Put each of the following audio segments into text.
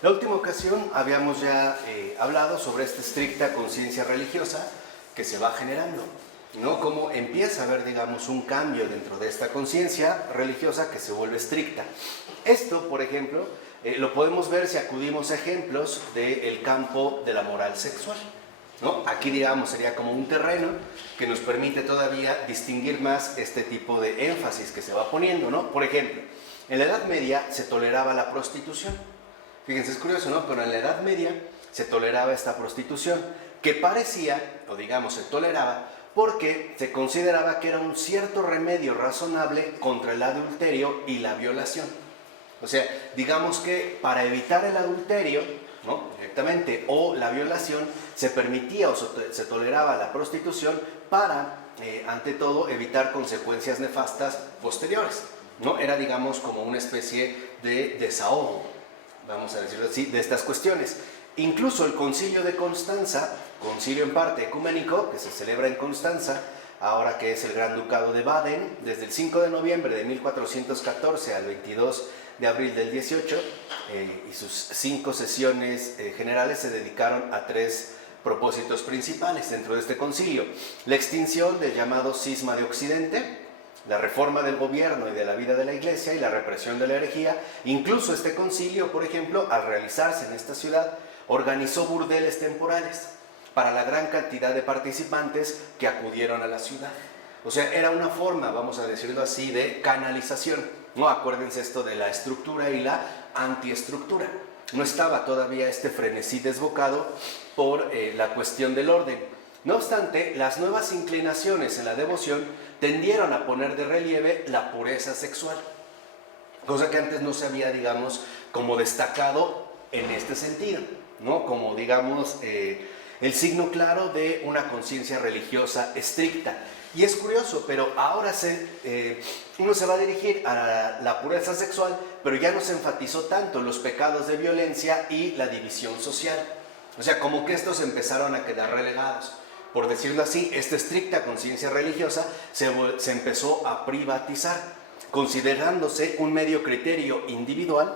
La última ocasión habíamos ya hablado sobre esta estricta conciencia religiosa que se va generando, ¿no? Cómo empieza a haber, digamos, un cambio dentro de esta conciencia religiosa que se vuelve estricta. Esto, por ejemplo, lo podemos ver si acudimos a ejemplos del campo de la moral sexual, ¿no? Aquí, digamos, sería como un terreno que nos permite todavía distinguir más este tipo de énfasis que se va poniendo, ¿no? Por ejemplo, en la Edad Media se toleraba la prostitución. Fíjense, es curioso, ¿no? Pero en la Edad Media se toleraba esta prostitución, que parecía, o digamos, se toleraba, porque se consideraba que era un cierto remedio razonable contra el adulterio y la violación. O sea, digamos que para evitar el adulterio, ¿no?, directamente, o la violación, se permitía o se toleraba la prostitución para, ante todo, evitar consecuencias nefastas posteriores, ¿no? Era, digamos, como una especie de desahogo, vamos a decirlo así, de estas cuestiones. Incluso el Concilio de Constanza, concilio en parte ecuménico, que se celebra en Constanza, ahora que es el Gran Ducado de Baden, desde el 5 de noviembre de 1414 al 22 de abril del 18, y sus 5 sesiones generales se dedicaron a 3 propósitos principales dentro de este concilio: la extinción del llamado cisma de Occidente, la reforma del gobierno y de la vida de la Iglesia y la represión de la herejía. Incluso este concilio, por ejemplo, al realizarse en esta ciudad, organizó burdeles temporales para la gran cantidad de participantes que acudieron a la ciudad. O sea, era una forma, vamos a decirlo así, de canalización, ¿no? Acuérdense esto de la estructura y la antiestructura. No estaba todavía este frenesí desbocado por la cuestión del orden. No obstante, las nuevas inclinaciones en la devoción tendieron a poner de relieve la pureza sexual, cosa que antes no se había, digamos, como destacado en este sentido, ¿no? Como, digamos, el signo claro de una conciencia religiosa estricta. Y es curioso, pero ahora uno se va a dirigir a la pureza sexual, pero ya no se enfatizó tanto los pecados de violencia y la división social. O sea, como que estos empezaron a quedar relegados. Por decirlo así, esta estricta conciencia religiosa se empezó a privatizar, considerándose un medio criterio individual,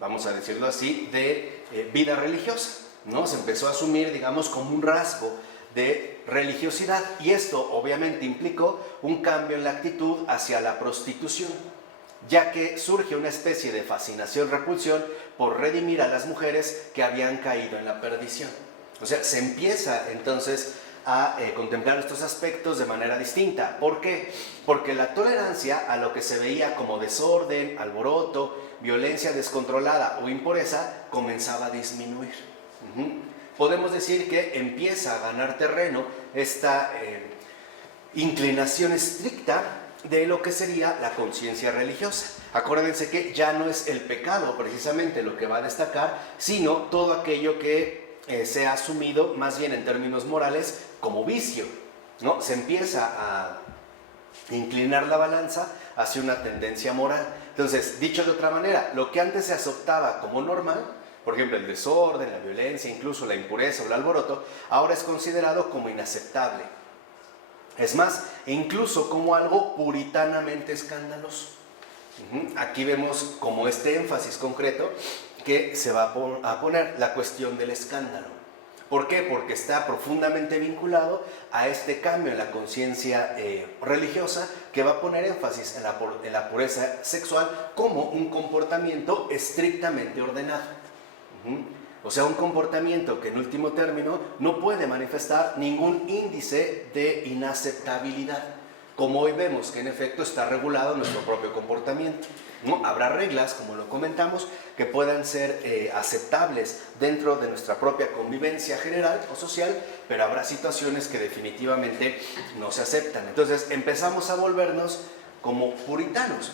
vamos a decirlo así, de vida religiosa, ¿no? Se empezó a asumir, digamos, como un rasgo de religiosidad, y esto obviamente implicó un cambio en la actitud hacia la prostitución, ya que surge una especie de fascinación-repulsión por redimir a las mujeres que habían caído en la perdición. O sea, se empieza entonces a contemplar estos aspectos de manera distinta. ¿Por qué? Porque la tolerancia a lo que se veía como desorden, alboroto, violencia descontrolada o impureza comenzaba a disminuir. Podemos decir que empieza a ganar terreno esta inclinación estricta de lo que sería la conciencia religiosa. Acuérdense que ya no es el pecado precisamente lo que va a destacar, sino todo aquello que se ha asumido más bien en términos morales como vicio, ¿no? Se empieza a inclinar la balanza hacia una tendencia moral. Entonces, dicho de otra manera, lo que antes se aceptaba como normal, por ejemplo, el desorden, la violencia, incluso la impureza o el alboroto, ahora es considerado como inaceptable. Es más, incluso como algo puritanamente escandaloso. Aquí vemos como este énfasis concreto que se va a poner la cuestión del escándalo. ¿Por qué? Porque está profundamente vinculado a este cambio en la conciencia religiosa, que va a poner énfasis en la pureza sexual como un comportamiento estrictamente ordenado. O sea, un comportamiento que en último término no puede manifestar ningún índice de inaceptabilidad, como hoy vemos que en efecto está regulado nuestro propio comportamiento, ¿no? Habrá reglas, como lo comentamos, que puedan ser aceptables dentro de nuestra propia convivencia general o social, pero habrá situaciones que definitivamente no se aceptan. Entonces empezamos a volvernos como puritanos.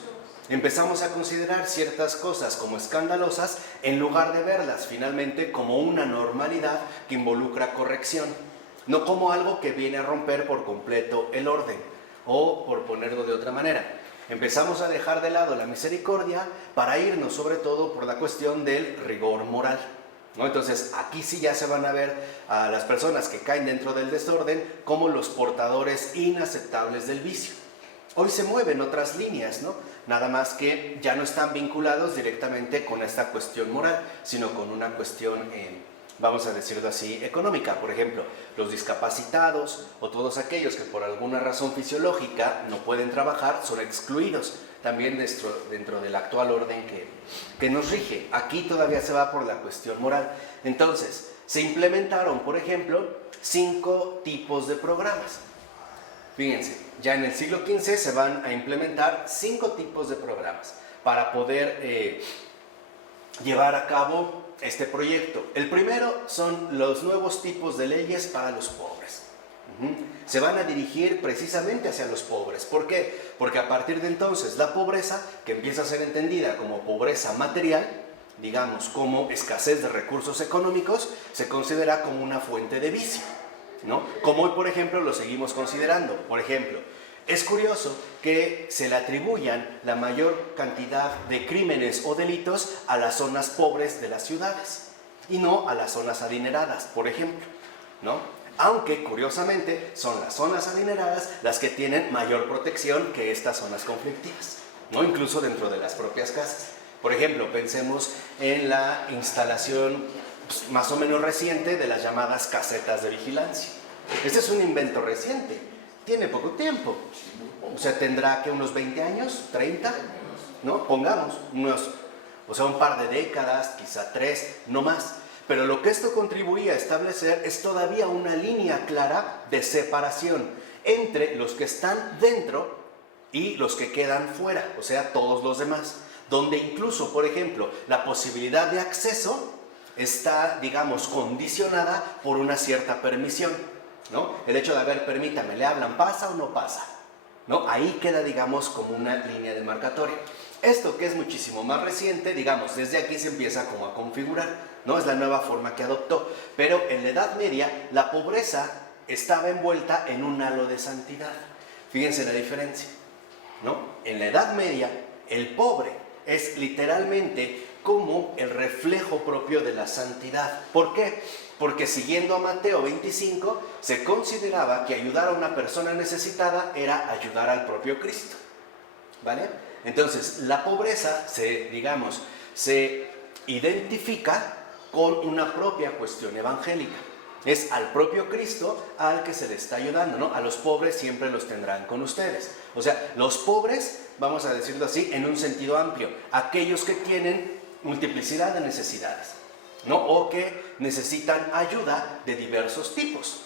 Empezamos a considerar ciertas cosas como escandalosas en lugar de verlas finalmente como una normalidad que involucra corrección, no como algo que viene a romper por completo el orden, o por ponerlo de otra manera, empezamos a dejar de lado la misericordia para irnos sobre todo por la cuestión del rigor moral, ¿no? Entonces aquí sí ya se van a ver a las personas que caen dentro del desorden como los portadores inaceptables del vicio. Hoy se mueven otras líneas, ¿no? nada más que ya no están vinculados directamente con esta cuestión moral, sino con una cuestión, vamos a decirlo así, económica. Por ejemplo, los discapacitados o todos aquellos que por alguna razón fisiológica no pueden trabajar son excluidos también dentro del actual orden que nos rige. Aquí todavía se va por la cuestión moral. Entonces, se implementaron, por ejemplo, 5 tipos de programas. Fíjense, ya en el siglo XV se van a implementar 5 tipos de programas para poder llevar a cabo este proyecto. El primero son los nuevos tipos de leyes para los pobres. Se van a dirigir precisamente hacia los pobres. ¿Por qué? Porque a partir de entonces la pobreza, que empieza a ser entendida como pobreza material, digamos como escasez de recursos económicos, se considera como una fuente de vicio, ¿no? Como hoy, por ejemplo, lo seguimos considerando. Por ejemplo, es curioso que se le atribuyan la mayor cantidad de crímenes o delitos a las zonas pobres de las ciudades y no a las zonas adineradas, por ejemplo, ¿no? Aunque, curiosamente, son las zonas adineradas las que tienen mayor protección que estas zonas conflictivas, ¿no? Incluso dentro de las propias casas. Por ejemplo, pensemos en la instalación más o menos reciente de las llamadas casetas de vigilancia. Este es un invento reciente, tiene poco tiempo, o sea, tendrá que unos 20 años, 30, ¿no? Pongamos, un par de décadas, quizá 3, no más. Pero lo que esto contribuía a establecer es todavía una línea clara de separación entre los que están dentro y los que quedan fuera, o sea, todos los demás, donde incluso, por ejemplo, la posibilidad de acceso está, digamos, condicionada por una cierta permisión, ¿no? El hecho de, a ver, permítame, ¿le hablan, pasa o no pasa? ¿No? Ahí queda, digamos, como una línea demarcatoria. Esto, que es muchísimo más reciente, digamos, desde aquí se empieza como a configurar, ¿no? Es la nueva forma que adoptó. Pero en la Edad Media, la pobreza estaba envuelta en un halo de santidad. Fíjense la diferencia, ¿no? En la Edad Media, el pobre es literalmente como el reflejo propio de la santidad. ¿Por qué? Porque siguiendo a Mateo 25, se consideraba que ayudar a una persona necesitada era ayudar al propio Cristo, ¿vale? Entonces, la pobreza se identifica con una propia cuestión evangélica. Es al propio Cristo al que se le está ayudando, ¿no? A los pobres siempre los tendrán con ustedes. O sea, los pobres, vamos a decirlo así, en un sentido amplio, aquellos que tienen multiplicidad de necesidades, ¿no? O que necesitan ayuda de diversos tipos.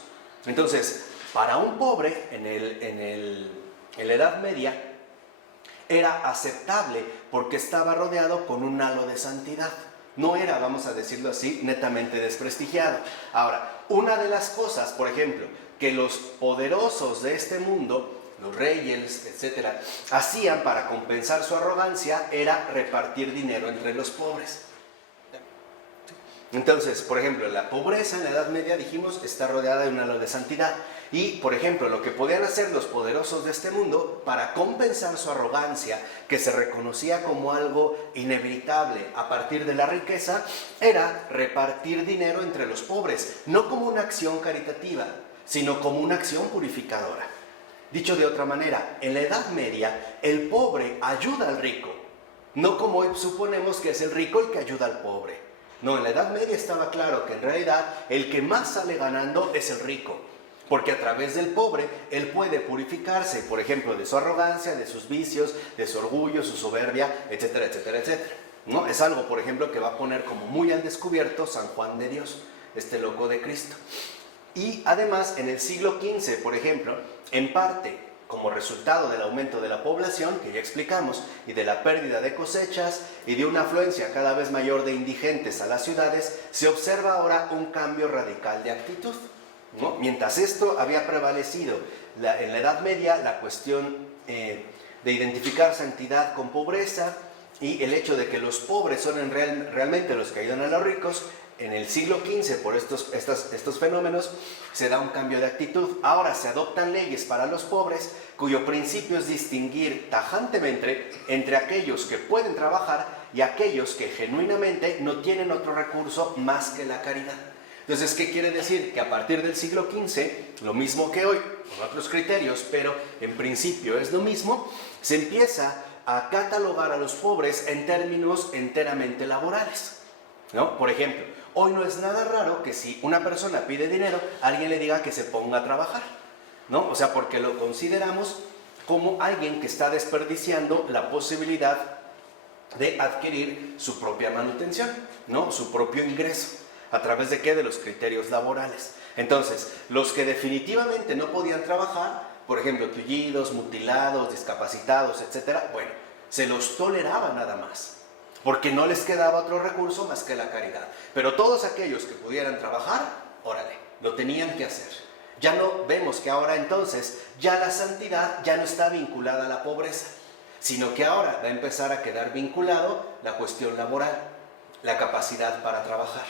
Entonces, para un pobre en la Edad Media era aceptable porque estaba rodeado con un halo de santidad. No era, vamos a decirlo así, netamente desprestigiado. Ahora, una de las cosas, por ejemplo, que los poderosos de este mundo, los reyes, etcétera, hacían para compensar su arrogancia era repartir dinero entre los pobres. Entonces, por ejemplo, la pobreza en la Edad Media, dijimos, está rodeada de un halo de santidad. Y, por ejemplo, lo que podían hacer los poderosos de este mundo para compensar su arrogancia, que se reconocía como algo inevitable a partir de la riqueza, era repartir dinero entre los pobres, no como una acción caritativa, sino como una acción purificadora. Dicho de otra manera, en la Edad Media, el pobre ayuda al rico, no como hoy suponemos que es el rico el que ayuda al pobre. No, en la Edad Media estaba claro que en realidad el que más sale ganando es el rico, porque a través del pobre él puede purificarse, por ejemplo, de su arrogancia, de sus vicios, de su orgullo, su soberbia, etcétera, etcétera, etcétera, ¿no? Es algo, por ejemplo, que va a poner como muy al descubierto San Juan de Dios, este loco de Cristo. Y además, en el siglo XV, por ejemplo, en parte como resultado del aumento de la población, que ya explicamos, y de la pérdida de cosechas y de una afluencia cada vez mayor de indigentes a las ciudades, se observa ahora un cambio radical de actitud, ¿no? Mientras esto había prevalecido en la Edad Media, la cuestión de identificar santidad con pobreza y el hecho de que los pobres son realmente los que ayudan a los ricos, en el siglo XV, por estos fenómenos, se da un cambio de actitud. Ahora se adoptan leyes para los pobres, cuyo principio es distinguir tajantemente entre aquellos que pueden trabajar y aquellos que genuinamente no tienen otro recurso más que la caridad. Entonces, ¿qué quiere decir? Que a partir del siglo XV, lo mismo que hoy, con otros criterios, pero en principio es lo mismo, se empieza a catalogar a los pobres en términos enteramente laborales, ¿no? Por ejemplo, hoy no es nada raro que si una persona pide dinero, alguien le diga que se ponga a trabajar, ¿no? O sea, porque lo consideramos como alguien que está desperdiciando la posibilidad de adquirir su propia manutención, ¿no? Su propio ingreso. ¿A través de qué? De los criterios laborales. Entonces, los que definitivamente no podían trabajar, por ejemplo, tullidos, mutilados, discapacitados, etcétera, bueno, se los toleraba nada más, porque no les quedaba otro recurso más que la caridad. Pero todos aquellos que pudieran trabajar, órale, lo tenían que hacer. Ya no vemos que ahora entonces ya la santidad ya no está vinculada a la pobreza, sino que ahora va a empezar a quedar vinculado la cuestión laboral, la capacidad para trabajar,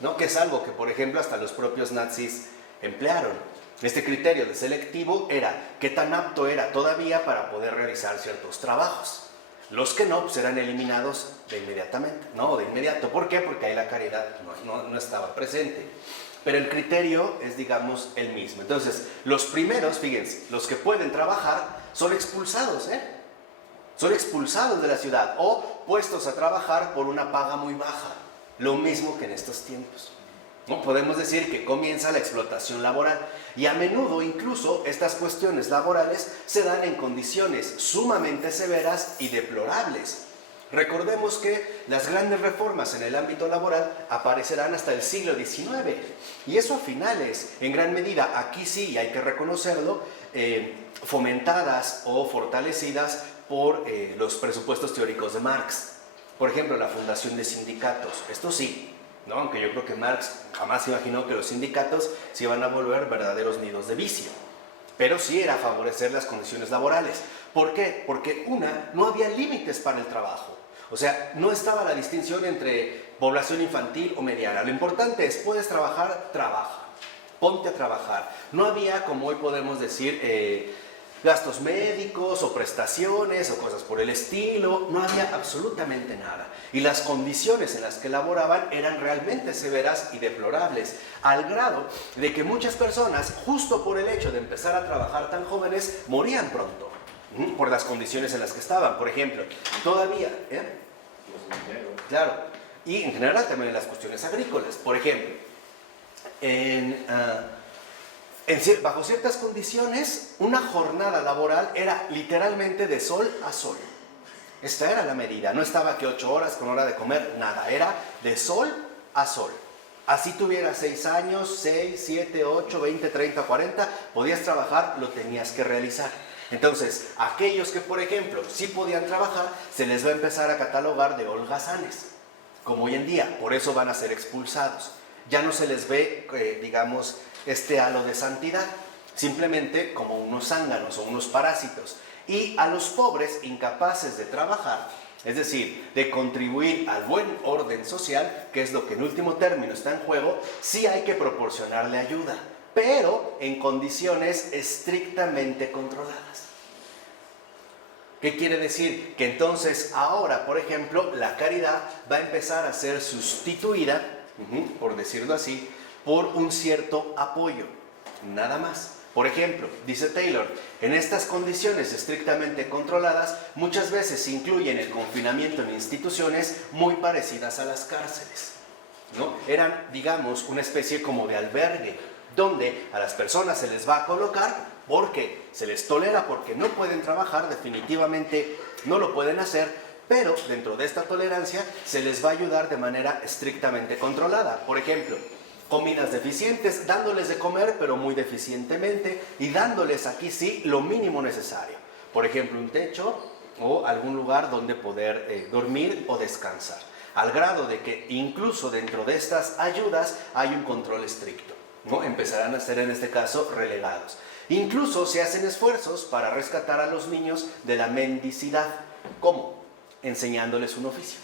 ¿no? Que es algo que, por ejemplo, hasta los propios nazis emplearon. Este criterio de selectivo era qué tan apto era todavía para poder realizar ciertos trabajos. Los que no, pues eran eliminados de inmediatamente, ¿no? De inmediato. ¿Por qué? Porque ahí la caridad no estaba presente. Pero el criterio es, digamos, el mismo. Entonces, los primeros, fíjense, los que pueden trabajar son expulsados, son expulsados de la ciudad o puestos a trabajar por una paga muy baja. Lo mismo que en estos tiempos, ¿no? Podemos decir que comienza la explotación laboral y a menudo incluso estas cuestiones laborales se dan en condiciones sumamente severas y deplorables. Recordemos que las grandes reformas en el ámbito laboral aparecerán hasta el siglo XIX y eso a finales, en gran medida, aquí sí hay que reconocerlo, fomentadas o fortalecidas por los presupuestos teóricos de Marx. Por ejemplo, la fundación de sindicatos, esto sí, ¿no? Aunque yo creo que Marx jamás imaginó que los sindicatos se iban a volver verdaderos nidos de vicio, pero sí era favorecer las condiciones laborales. ¿Por qué? Porque no había límites para el trabajo. O sea, no estaba la distinción entre población infantil o mediana. Lo importante es, puedes trabajar, trabaja. Ponte a trabajar. No había, como hoy podemos decir, gastos médicos o prestaciones o cosas por el estilo. No había absolutamente nada. Y las condiciones en las que laboraban eran realmente severas y deplorables, al grado de que muchas personas, justo por el hecho de empezar a trabajar tan jóvenes, morían pronto por las condiciones en las que estaban. Por ejemplo, todavía, claro, y en general también en las cuestiones agrícolas. Por ejemplo, bajo ciertas condiciones, una jornada laboral era literalmente de sol a sol. Esta era la medida, no estaba que 8 horas con hora de comer, nada, era de sol a sol. Así tuvieras 6 años, 6, 7, 8, 20, 30, 40, podías trabajar, lo tenías que realizar. Entonces, aquellos que, por ejemplo, sí podían trabajar, se les va a empezar a catalogar de holgazanes, como hoy en día, por eso van a ser expulsados. Ya no se les ve, digamos, este halo de santidad, simplemente como unos zánganos o unos parásitos. Y a los pobres, incapaces de trabajar, es decir, de contribuir al buen orden social, que es lo que en último término está en juego, sí hay que proporcionarle ayuda, pero en condiciones estrictamente controladas. ¿Qué quiere decir? Que entonces ahora, por ejemplo, la caridad va a empezar a ser sustituida, por decirlo así, por un cierto apoyo, nada más. Por ejemplo, dice Taylor, en estas condiciones estrictamente controladas, muchas veces se incluyen el confinamiento en instituciones muy parecidas a las cárceles, ¿no? Eran, digamos, una especie como de albergue, donde a las personas se les va a colocar porque se les tolera, porque no pueden trabajar, definitivamente no lo pueden hacer, pero dentro de esta tolerancia se les va a ayudar de manera estrictamente controlada. Por ejemplo, comidas deficientes, dándoles de comer, pero muy deficientemente, y dándoles aquí sí lo mínimo necesario. Por ejemplo, un techo o algún lugar donde poder dormir o descansar. Al grado de que incluso dentro de estas ayudas hay un control estricto, ¿no? Empezarán a ser en este caso relegados. Incluso se hacen esfuerzos para rescatar a los niños de la mendicidad. ¿Cómo? Enseñándoles un oficio.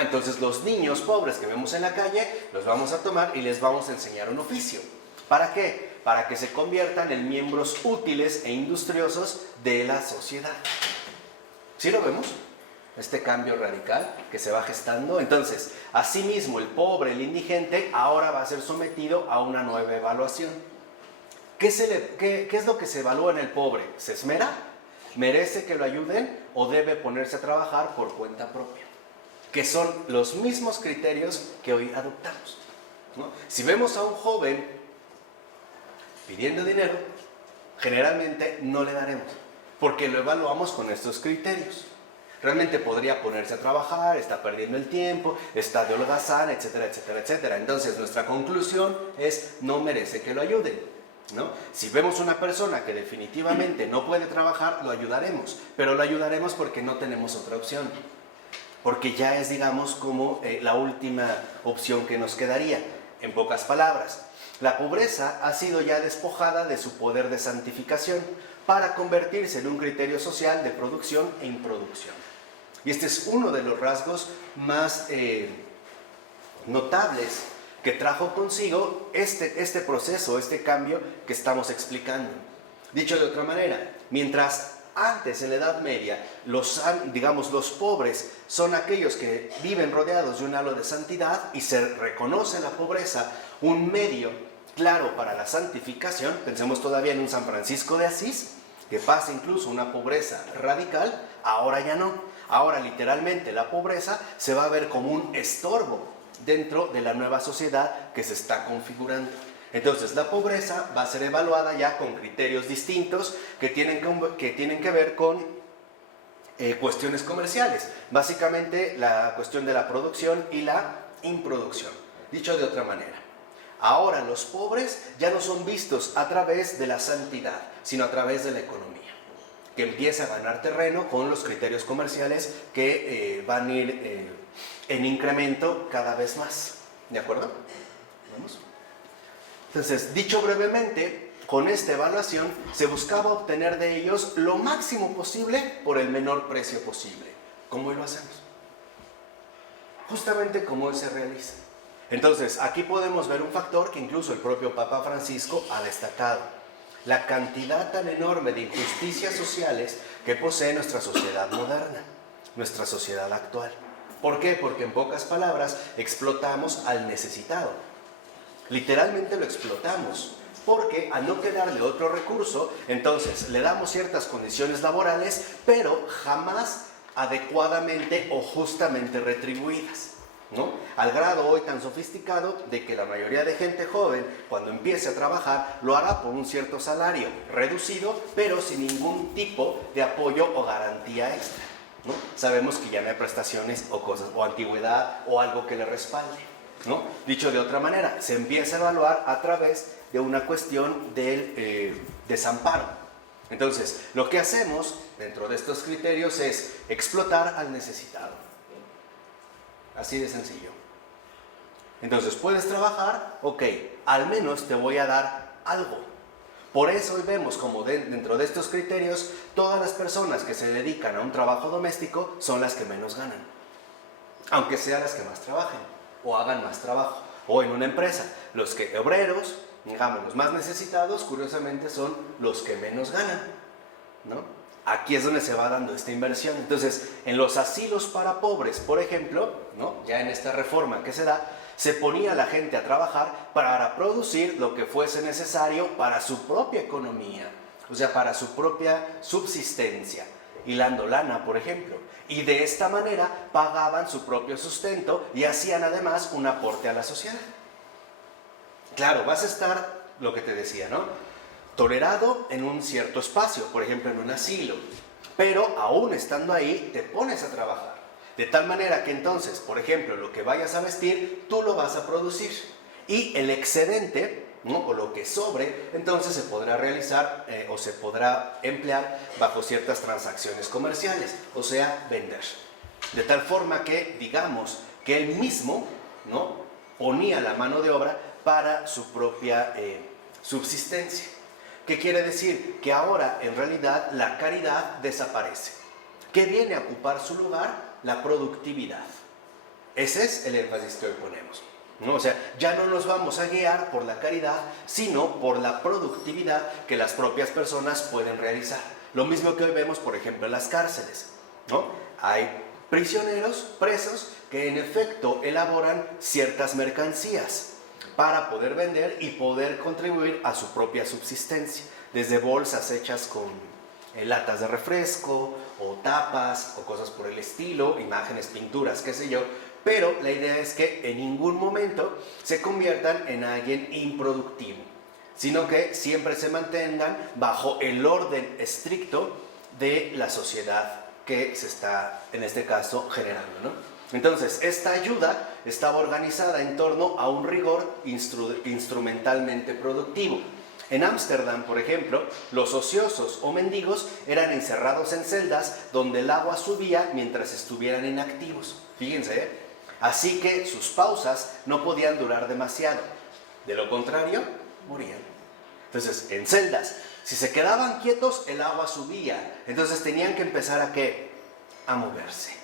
Entonces los niños pobres que vemos en la calle los vamos a tomar y les vamos a enseñar un oficio. ¿Para qué? Para que se conviertan en miembros útiles e industriosos de la sociedad. ¿Sí lo vemos? Este cambio radical que se va gestando. Entonces, asimismo, el pobre, el indigente, ahora va a ser sometido a una nueva evaluación. ¿Qué es lo que se evalúa en el pobre? ¿Se esmera? ¿Merece que lo ayuden o debe ponerse a trabajar por cuenta propia? Que son los mismos criterios que hoy adoptamos, ¿no? Si vemos a un joven pidiendo dinero, generalmente no le daremos, porque lo evaluamos con estos criterios. Realmente podría ponerse a trabajar, está perdiendo el tiempo, está de holgazán, etcétera, etcétera, etcétera. Entonces nuestra conclusión es: no merece que lo ayuden, ¿no? Si vemos una persona que definitivamente no puede trabajar, lo ayudaremos, pero lo ayudaremos porque no tenemos otra opción, porque ya es, digamos, como la última opción que nos quedaría. En pocas palabras, la pobreza ha sido ya despojada de su poder de santificación para convertirse en un criterio social de producción e improducción. Y este es uno de los rasgos más notables que trajo consigo este proceso, este cambio que estamos explicando. Dicho de otra manera, mientras antes, en la Edad Media, los pobres son aquellos que viven rodeados de un halo de santidad y se reconoce la pobreza un medio claro para la santificación. Pensemos todavía en un San Francisco de Asís, que pasa incluso una pobreza radical. Ahora ya no. Ahora literalmente la pobreza se va a ver como un estorbo dentro de la nueva sociedad que se está configurando. Entonces la pobreza va a ser evaluada ya con criterios distintos que tienen que ver con cuestiones comerciales. Básicamente la cuestión de la producción y la improducción. Dicho de otra manera, ahora los pobres ya no son vistos a través de la santidad, sino a través de la economía, que empieza a ganar terreno con los criterios comerciales que van a ir en incremento cada vez más. ¿De acuerdo? ¿Vamos? Entonces, dicho brevemente, con esta evaluación se buscaba obtener de ellos lo máximo posible por el menor precio posible. ¿Cómo lo hacemos? Justamente como se realiza. Entonces, aquí podemos ver un factor que incluso el propio Papa Francisco ha destacado: la cantidad tan enorme de injusticias sociales que posee nuestra sociedad moderna, nuestra sociedad actual. ¿Por qué? Porque en pocas palabras explotamos al necesitado. Literalmente lo explotamos, porque al no quedarle otro recurso, entonces le damos ciertas condiciones laborales, pero jamás adecuadamente o justamente retribuidas, ¿no? Al grado hoy tan sofisticado de que la mayoría de gente joven, cuando empiece a trabajar, lo hará por un cierto salario reducido, pero sin ningún tipo de apoyo o garantía extra, ¿no? Sabemos que ya no hay prestaciones o cosas, o antigüedad o algo que le respalde, ¿no? Dicho de otra manera, se empieza a evaluar a través de una cuestión del desamparo. Entonces, lo que hacemos dentro de estos criterios es explotar al necesitado. Así de sencillo. Entonces, ¿puedes trabajar? Ok, al menos te voy a dar algo. Por eso hoy vemos como dentro de estos criterios, todas las personas que se dedican a un trabajo doméstico son las que menos ganan, aunque sean las que más trabajen o hagan más trabajo. O en una empresa, los obreros, digamos, los más necesitados, curiosamente son los que menos ganan, ¿no? Aquí es donde se va dando esta inversión. Entonces, en los asilos para pobres, por ejemplo, ¿no? Ya en esta reforma que se da, se ponía a la gente a trabajar para producir lo que fuese necesario para su propia economía, o sea, para su propia subsistencia, hilando lana, por ejemplo. Y de esta manera pagaban su propio sustento y hacían además un aporte a la sociedad. Claro, vas a estar, lo que te decía, ¿no? Tolerado en un cierto espacio, por ejemplo en un asilo, pero aún estando ahí te pones a trabajar, de tal manera que entonces, por ejemplo, lo que vayas a vestir, tú lo vas a producir, y el excedente, ¿no? O lo que sobre, entonces se podrá realizar o se podrá emplear bajo ciertas transacciones comerciales, o sea, vender. De tal forma que, digamos, que él mismo, ¿no? Ponía la mano de obra para su propia subsistencia. ¿Qué quiere decir? Que ahora en realidad la caridad desaparece. ¿Qué viene a ocupar su lugar? La productividad. Ese es el énfasis que hoy ponemos, ¿no? O sea, ya no nos vamos a guiar por la caridad, sino por la productividad que las propias personas pueden realizar. Lo mismo que hoy vemos, por ejemplo, en las cárceles, ¿no? Hay prisioneros, presos, que en efecto elaboran ciertas mercancías para poder vender y poder contribuir a su propia subsistencia, desde bolsas hechas latas de refresco o tapas o cosas por el estilo, imágenes, pinturas, qué sé yo, pero la idea es que en ningún momento se conviertan en alguien improductivo, sino que siempre se mantengan bajo el orden estricto de la sociedad que se está, en este caso, generando, ¿no? Entonces, esta ayuda estaba organizada en torno a un rigor instrumentalmente productivo. En Ámsterdam, por ejemplo, los ociosos o mendigos eran encerrados en celdas donde el agua subía mientras estuvieran inactivos. Fíjense, ¿eh? Así que sus pausas no podían durar demasiado. De lo contrario, morían. Entonces, en celdas, si se quedaban quietos, el agua subía. Entonces tenían que empezar a ¿qué? A moverse.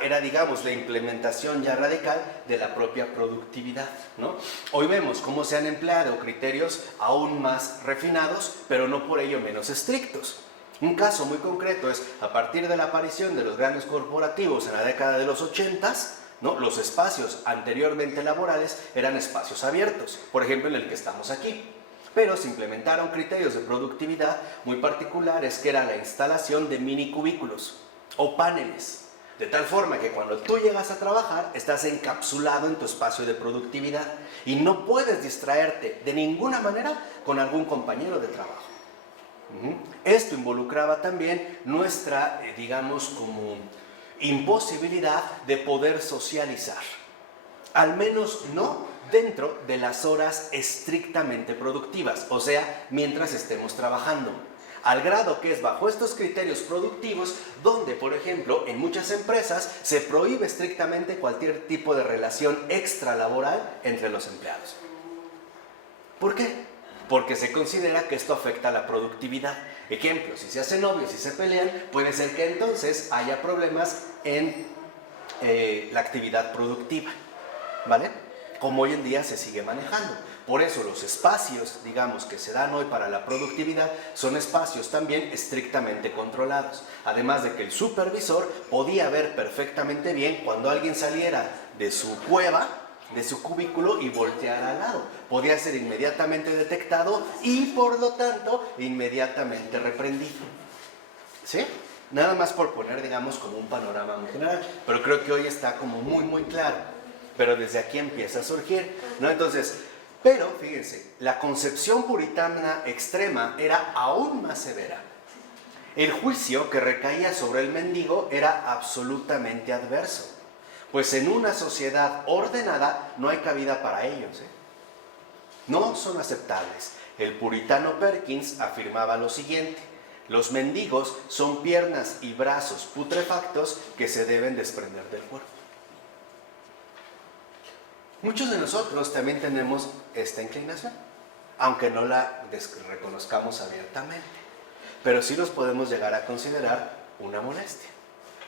Era, digamos, la implementación ya radical de la propia productividad, ¿no? Hoy vemos cómo se han empleado criterios aún más refinados, pero no por ello menos estrictos. Un caso muy concreto es, a partir de la aparición de los grandes corporativos en la década de los 80s, ¿no? Los espacios anteriormente laborales eran espacios abiertos, por ejemplo, en el que estamos aquí. Pero se implementaron criterios de productividad muy particulares, que era la instalación de mini cubículos o paneles. De tal forma que cuando tú llegas a trabajar, estás encapsulado en tu espacio de productividad y no puedes distraerte de ninguna manera con algún compañero de trabajo. Esto involucraba también nuestra, digamos, como imposibilidad de poder socializar. Al menos no dentro de las horas estrictamente productivas, o sea, mientras estemos trabajando. Al grado que es bajo estos criterios productivos donde, por ejemplo, en muchas empresas se prohíbe estrictamente cualquier tipo de relación extralaboral entre los empleados. ¿Por qué? Porque se considera que esto afecta a la productividad. Ejemplo, si se hacen novios y se pelean, puede ser que entonces haya problemas en la actividad productiva, ¿vale? Como hoy en día se sigue manejando. Por eso los espacios, digamos, que se dan hoy para la productividad son espacios también estrictamente controlados. Además de que el supervisor podía ver perfectamente bien cuando alguien saliera de su cueva, de su cubículo y volteara al lado. Podía ser inmediatamente detectado y, por lo tanto, inmediatamente reprendido. ¿Sí? Nada más por poner, digamos, como un panorama muy general. Pero creo que hoy está como muy claro. Pero desde aquí empieza a surgir, ¿no? Entonces, pero fíjense, la concepción puritana extrema era aún más severa. El juicio que recaía sobre el mendigo era absolutamente adverso, pues en una sociedad ordenada no hay cabida para ellos, ¿eh? No son aceptables. El puritano Perkins afirmaba lo siguiente: los mendigos son piernas y brazos putrefactos que se deben desprender del cuerpo. Muchos de nosotros también tenemos esta inclinación, aunque no la reconozcamos abiertamente, pero sí los podemos llegar a considerar una molestia.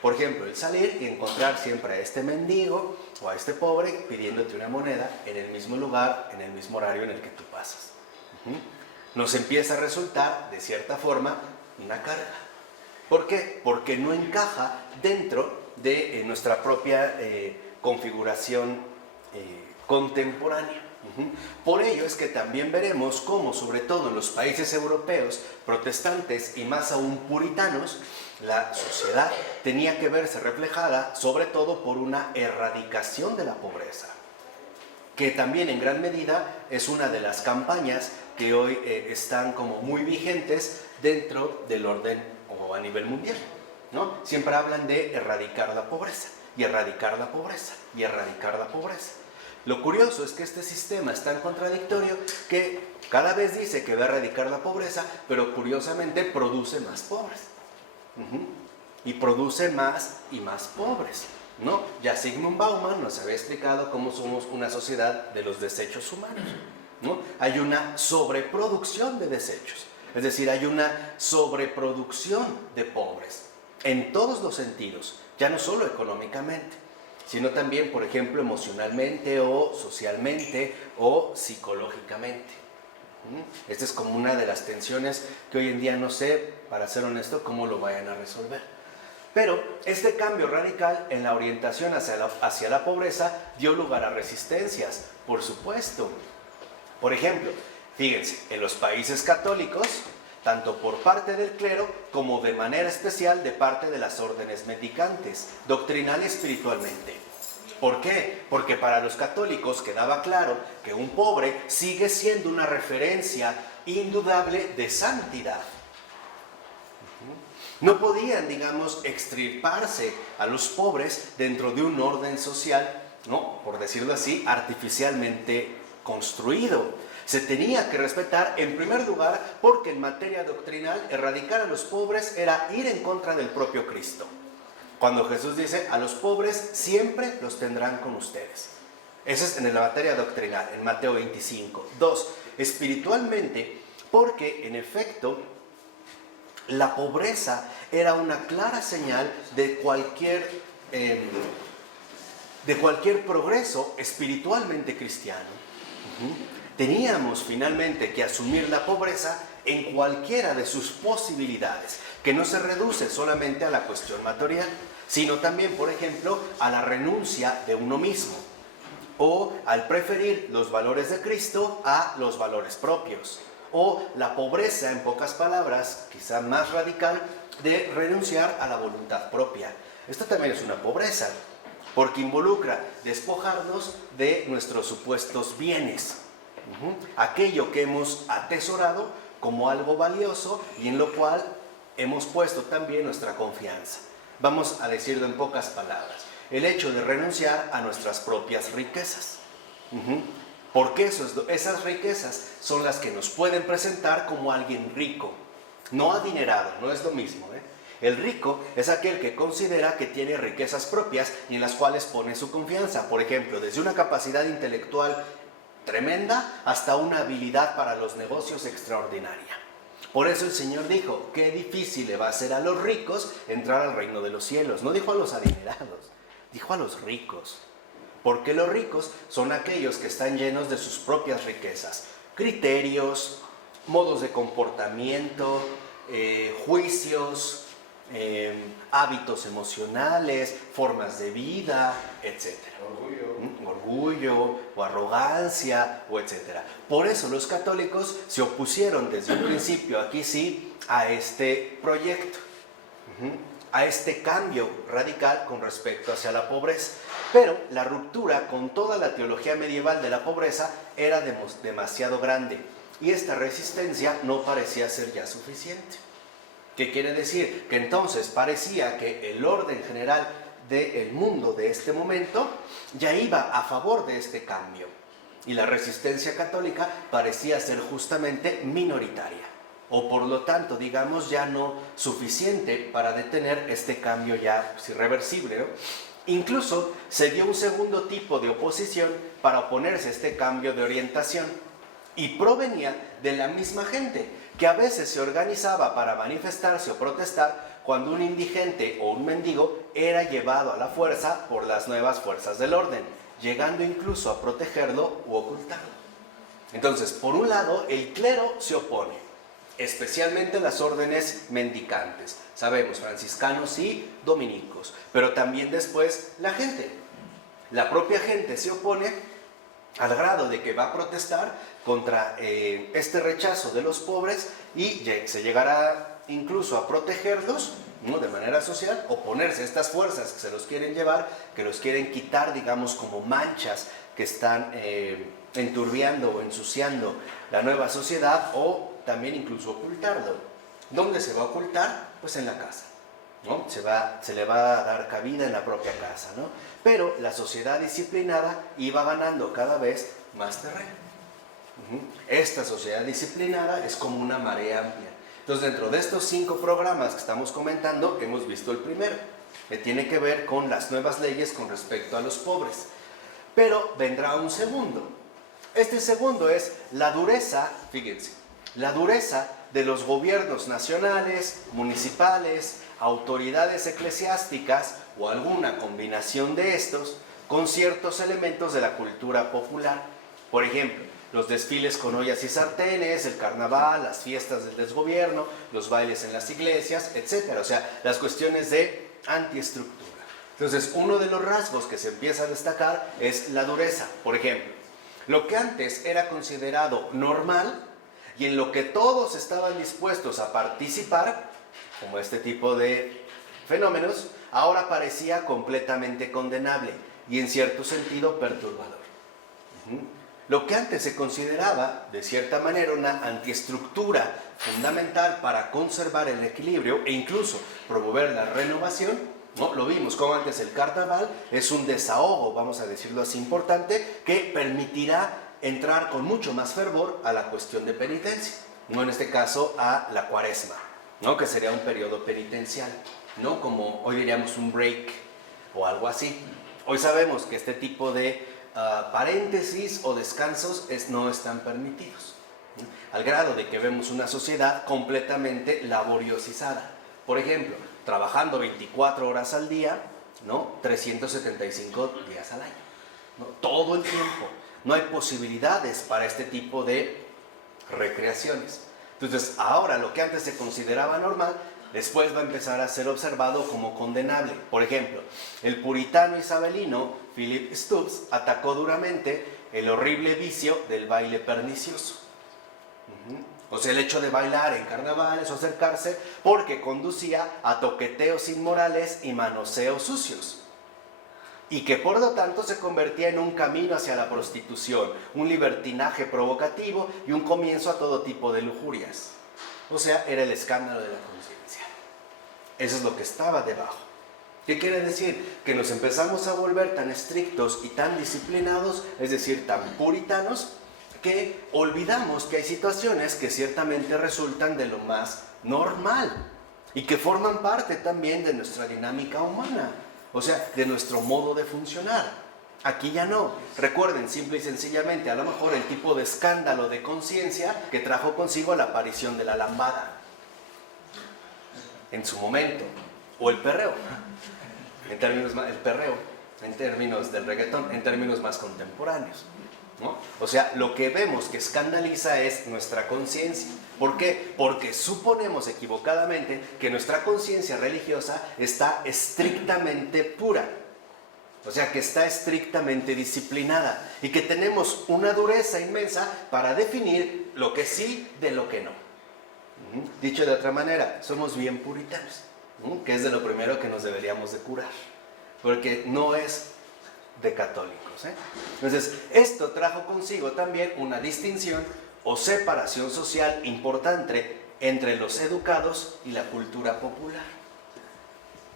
Por ejemplo, el salir y encontrar siempre a este mendigo o a este pobre pidiéndote una moneda en el mismo lugar, en el mismo horario en el que tú pasas. Nos empieza a resultar, de cierta forma, una carga. ¿Por qué? Porque no encaja dentro de nuestra propia configuración contemporánea. Por ello es que también veremos cómo, sobre todo en los países europeos protestantes y más aún puritanos, la sociedad tenía que verse reflejada sobre todo por una erradicación de la pobreza, que también en gran medida es una de las campañas que hoy están como muy vigentes dentro del orden o a nivel mundial, ¿no? Siempre hablan de erradicar la pobreza, y erradicar la pobreza, y erradicar la pobreza. Lo curioso es que este sistema es tan contradictorio que cada vez dice que va a erradicar la pobreza, pero curiosamente produce más pobres. Y produce más y más pobres, ¿no? Ya Zygmunt Bauman nos había explicado cómo somos una sociedad de los desechos humanos, ¿no? Hay una sobreproducción de desechos, es decir, hay una sobreproducción de pobres en todos los sentidos, ya no solo económicamente, sino también, por ejemplo, emocionalmente o socialmente o psicológicamente. Esta es como una de las tensiones que hoy en día no sé, para ser honesto, cómo lo vayan a resolver. Pero este cambio radical en la orientación hacia la pobreza dio lugar a resistencias, por supuesto. Por ejemplo, fíjense, en los países católicos tanto por parte del clero como de manera especial de parte de las órdenes mendicantes, doctrinal y espiritualmente. ¿Por qué? Porque para los católicos quedaba claro que un pobre sigue siendo una referencia indudable de santidad. No podían, digamos, extirparse a los pobres dentro de un orden social, ¿no?, por decirlo así, artificialmente construido. Se tenía que respetar en primer lugar porque en materia doctrinal erradicar a los pobres era ir en contra del propio Cristo. Cuando Jesús dice, a los pobres siempre los tendrán con ustedes. Eso es en la materia doctrinal, en Mateo 25. 2. Espiritualmente, porque en efecto la pobreza era una clara señal de cualquier progreso espiritualmente cristiano. Teníamos finalmente que asumir la pobreza en cualquiera de sus posibilidades, que no se reduce solamente a la cuestión material, sino también, por ejemplo, a la renuncia de uno mismo, o al preferir los valores de Cristo a los valores propios, o la pobreza, en pocas palabras, quizá más radical, de renunciar a la voluntad propia. Esto también es una pobreza, porque involucra despojarnos de nuestros supuestos bienes, aquello que hemos atesorado como algo valioso y en lo cual hemos puesto también nuestra confianza. Vamos a decirlo en pocas palabras, el hecho de renunciar a nuestras propias riquezas. Porque esas riquezas son las que nos pueden presentar como alguien rico, no adinerado, no es lo mismo, ¿eh? El rico es aquel que considera que tiene riquezas propias y en las cuales pone su confianza. Por ejemplo, desde una capacidad intelectual tremenda hasta una habilidad para los negocios extraordinaria. Por eso el Señor dijo, qué difícil le va a ser a los ricos entrar al reino de los cielos. No dijo a los adinerados, dijo a los ricos. Porque los ricos son aquellos que están llenos de sus propias riquezas, criterios, modos de comportamiento, juicios, hábitos emocionales, formas de vida, etc. Orgullo o arrogancia, o etc. Por eso los católicos se opusieron desde un principio, aquí sí, a este proyecto, a este cambio radical con respecto hacia la pobreza. Pero la ruptura con toda la teología medieval de la pobreza era demasiado grande y esta resistencia no parecía ser ya suficiente. ¿Qué quiere decir? Que entonces parecía que el orden general del mundo de este momento ya iba a favor de este cambio y la resistencia católica parecía ser justamente minoritaria o por lo tanto, digamos, ya no suficiente para detener este cambio ya irreversible, ¿no? Incluso se dio un segundo tipo de oposición para oponerse a este cambio de orientación y provenía de la misma gente que a veces se organizaba para manifestarse o protestar cuando un indigente o un mendigo era llevado a la fuerza por las nuevas fuerzas del orden, llegando incluso a protegerlo u ocultarlo. Entonces, por un lado, el clero se opone, especialmente las órdenes mendicantes. Sabemos, franciscanos y dominicos, pero también después la gente. La propia gente se opone al grado de que va a protestar contra este rechazo de los pobres y se llegará incluso a protegerlos, ¿no?, de manera social, oponerse a estas fuerzas que se los quieren llevar, que los quieren quitar, digamos, como manchas que están enturbiando o ensuciando la nueva sociedad, o también incluso ocultarlo. ¿Dónde se va a ocultar? Pues en la casa, ¿no? Se le va a dar cabida en la propia casa, ¿no? Pero la sociedad disciplinada iba ganando cada vez más terreno. Esta sociedad disciplinada es como una marea amplia. Entonces, dentro de estos 5 programas que estamos comentando, hemos visto el primero, que tiene que ver con las nuevas leyes con respecto a los pobres. Pero vendrá un segundo. Este segundo es la dureza, fíjense, la dureza de los gobiernos nacionales, municipales, autoridades eclesiásticas o alguna combinación de estos con ciertos elementos de la cultura popular. Por ejemplo, los desfiles con ollas y sartenes, el carnaval, las fiestas del desgobierno, los bailes en las iglesias, etc. O sea, las cuestiones de antiestructura. Entonces, uno de los rasgos que se empieza a destacar es la dureza. Por ejemplo, lo que antes era considerado normal, y en lo que todos estaban dispuestos a participar, como este tipo de fenómenos, ahora parecía completamente condenable y en cierto sentido perturbador. Lo que antes se consideraba, de cierta manera, una antiestructura fundamental para conservar el equilibrio e incluso promover la renovación, ¿no? Lo vimos como antes el carnaval es un desahogo, vamos a decirlo así, importante, que permitirá entrar con mucho más fervor a la cuestión de penitencia, no en este caso a la cuaresma, ¿no? Que sería un periodo penitencial, ¿no? Como hoy diríamos un break o algo así. Hoy sabemos que este tipo de paréntesis o descansos no están permitidos, ¿no? Al grado de que vemos una sociedad completamente laboriosizada. Por ejemplo, trabajando 24 horas al día, ¿no? 375 días al año, ¿no? Todo el tiempo. No hay posibilidades para este tipo de recreaciones. Entonces, ahora lo que antes se consideraba normal, después va a empezar a ser observado como condenable. Por ejemplo, el puritano isabelino Philip Stubbs atacó duramente el horrible vicio del baile pernicioso. O sea, el hecho de bailar en carnavales o acercarse porque conducía a toqueteos inmorales y manoseos sucios. Y que por lo tanto se convertía en un camino hacia la prostitución, un libertinaje provocativo y un comienzo a todo tipo de lujurias. O sea, era el escándalo de la conciencia. Eso es lo que estaba debajo. ¿Qué quiere decir? Que nos empezamos a volver tan estrictos y tan disciplinados, es decir, tan puritanos, que olvidamos que hay situaciones que ciertamente resultan de lo más normal y que forman parte también de nuestra dinámica humana, o sea, de nuestro modo de funcionar. Aquí ya no. Recuerden, simple y sencillamente, a lo mejor el tipo de escándalo de conciencia que trajo consigo la aparición de la lambada en su momento, o el perreo, en términos del reggaetón, en términos más contemporáneos, ¿no? O sea, lo que vemos que escandaliza es nuestra conciencia. ¿Por qué? Porque suponemos equivocadamente que nuestra conciencia religiosa está estrictamente pura, o sea, que está estrictamente disciplinada y que tenemos una dureza inmensa para definir lo que sí de lo que no. Dicho de otra manera, somos bien puritanos, que es de lo primero que nos deberíamos de curar, porque no es de católicos, ¿eh? Entonces, esto trajo consigo también una distinción o separación social importante entre los educados y la cultura popular.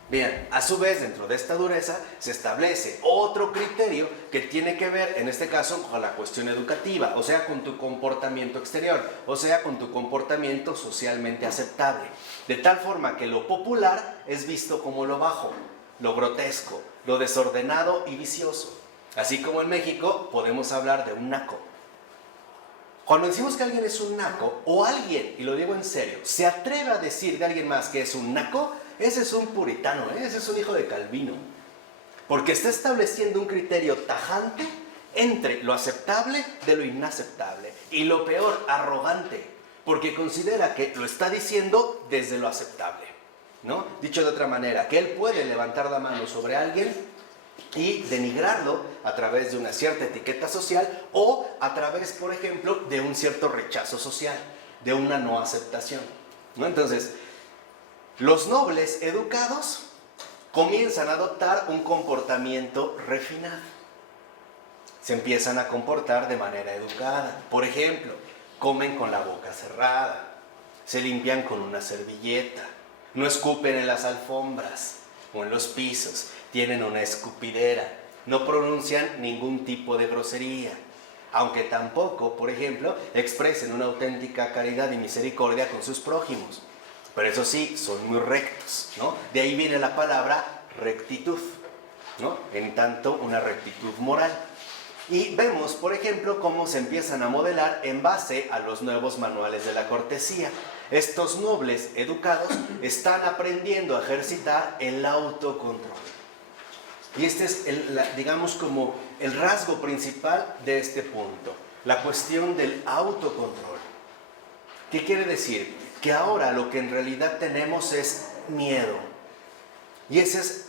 Bien, a su vez, dentro de esta dureza se establece otro criterio que tiene que ver, en este caso, con la cuestión educativa, o sea, con tu comportamiento exterior, o sea, con tu comportamiento socialmente aceptable. De tal forma que lo popular es visto como lo bajo, lo grotesco, lo desordenado y vicioso. Así como en México podemos hablar de un naco. Cuando decimos que alguien es un naco, o alguien, y lo digo en serio, se atreve a decir de alguien más que es un naco, ese es un puritano, ese es un hijo de Calvino. Porque está estableciendo un criterio tajante entre lo aceptable de lo inaceptable. Y lo peor, arrogante, porque considera que lo está diciendo desde lo aceptable, ¿no? Dicho de otra manera, que él puede levantar la mano sobre alguien y denigrarlo a través de una cierta etiqueta social o a través, por ejemplo, de un cierto rechazo social, de una no aceptación, ¿no? Entonces, los nobles educados comienzan a adoptar un comportamiento refinado. Se empiezan a comportar de manera educada. Por ejemplo, comen con la boca cerrada, se limpian con una servilleta, no escupen en las alfombras o en los pisos, tienen una escupidera, no pronuncian ningún tipo de grosería, aunque tampoco, por ejemplo, expresen una auténtica caridad y misericordia con sus prójimos. Pero eso sí, son muy rectos, ¿no? De ahí viene la palabra rectitud, ¿no? En tanto, una rectitud moral. Y vemos, por ejemplo, cómo se empiezan a modelar en base a los nuevos manuales de la cortesía. Estos nobles educados están aprendiendo a ejercitar el autocontrol. Y este es, digamos, como el rasgo principal de este punto, la cuestión del autocontrol. ¿Qué quiere decir? Que ahora lo que en realidad tenemos es miedo. Y ese es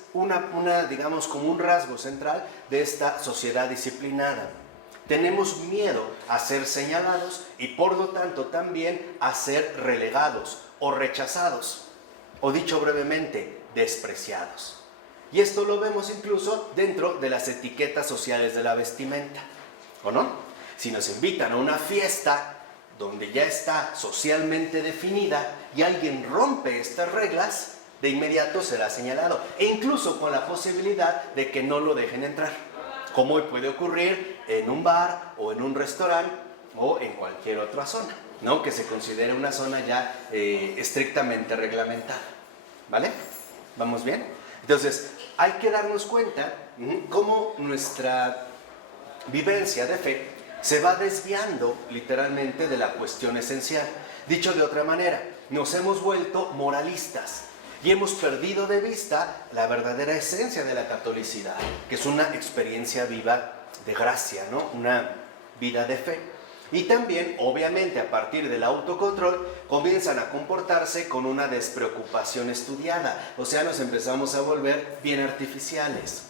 digamos, como un rasgo central de esta sociedad disciplinada. Tenemos miedo a ser señalados y por lo tanto también a ser relegados o rechazados, o dicho brevemente, despreciados. Y esto lo vemos incluso dentro de las etiquetas sociales de la vestimenta, ¿o no? Si nos invitan a una fiesta donde ya está socialmente definida y alguien rompe estas reglas, de inmediato será señalado, e incluso con la posibilidad de que no lo dejen entrar, como hoy puede ocurrir en un bar o en un restaurante o en cualquier otra zona, ¿no? Que se considere una zona ya estrictamente reglamentada, ¿vale? ¿Vamos bien? Entonces, hay que darnos cuenta cómo nuestra vivencia de fe se va desviando literalmente de la cuestión esencial. Dicho de otra manera, nos hemos vuelto moralistas y hemos perdido de vista la verdadera esencia de la catolicidad, que es una experiencia viva de gracia, ¿no? Una vida de fe. Y también, obviamente, a partir del autocontrol, comienzan a comportarse con una despreocupación estudiada. O sea, nos empezamos a volver bien artificiales.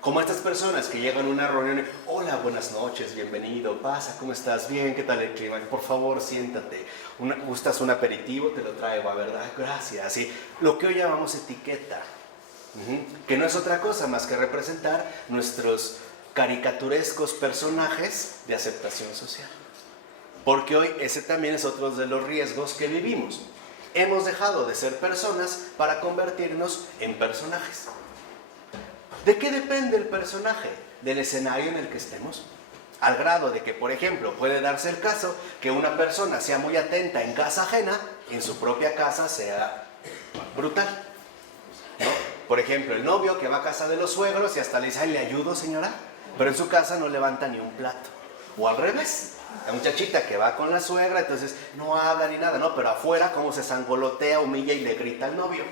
Como estas personas que llegan a una reunión, hola, buenas noches, bienvenido, pasa, ¿cómo estás? Bien, ¿qué tal el clima? Por favor, siéntate. ¿Gustas un aperitivo? Te lo traigo, ¿verdad? Gracias. Y lo que hoy llamamos etiqueta, que no es otra cosa más que representar nuestros caricaturescos personajes de aceptación social. Porque hoy ese también es otro de los riesgos que vivimos. Hemos dejado de ser personas para convertirnos en personajes. ¿De qué depende el personaje? Del escenario en el que estemos. Al grado de que, por ejemplo, puede darse el caso que una persona sea muy atenta en casa ajena, en su propia casa sea brutal, ¿no? Por ejemplo, el novio que va a casa de los suegros y hasta le dice, ay, ¿le ayudo, señora? Pero en su casa no levanta ni un plato. O al revés, la muchachita que va con la suegra, entonces no habla ni nada, ¿no? Pero afuera como se sangolotea, humilla y le grita al novio.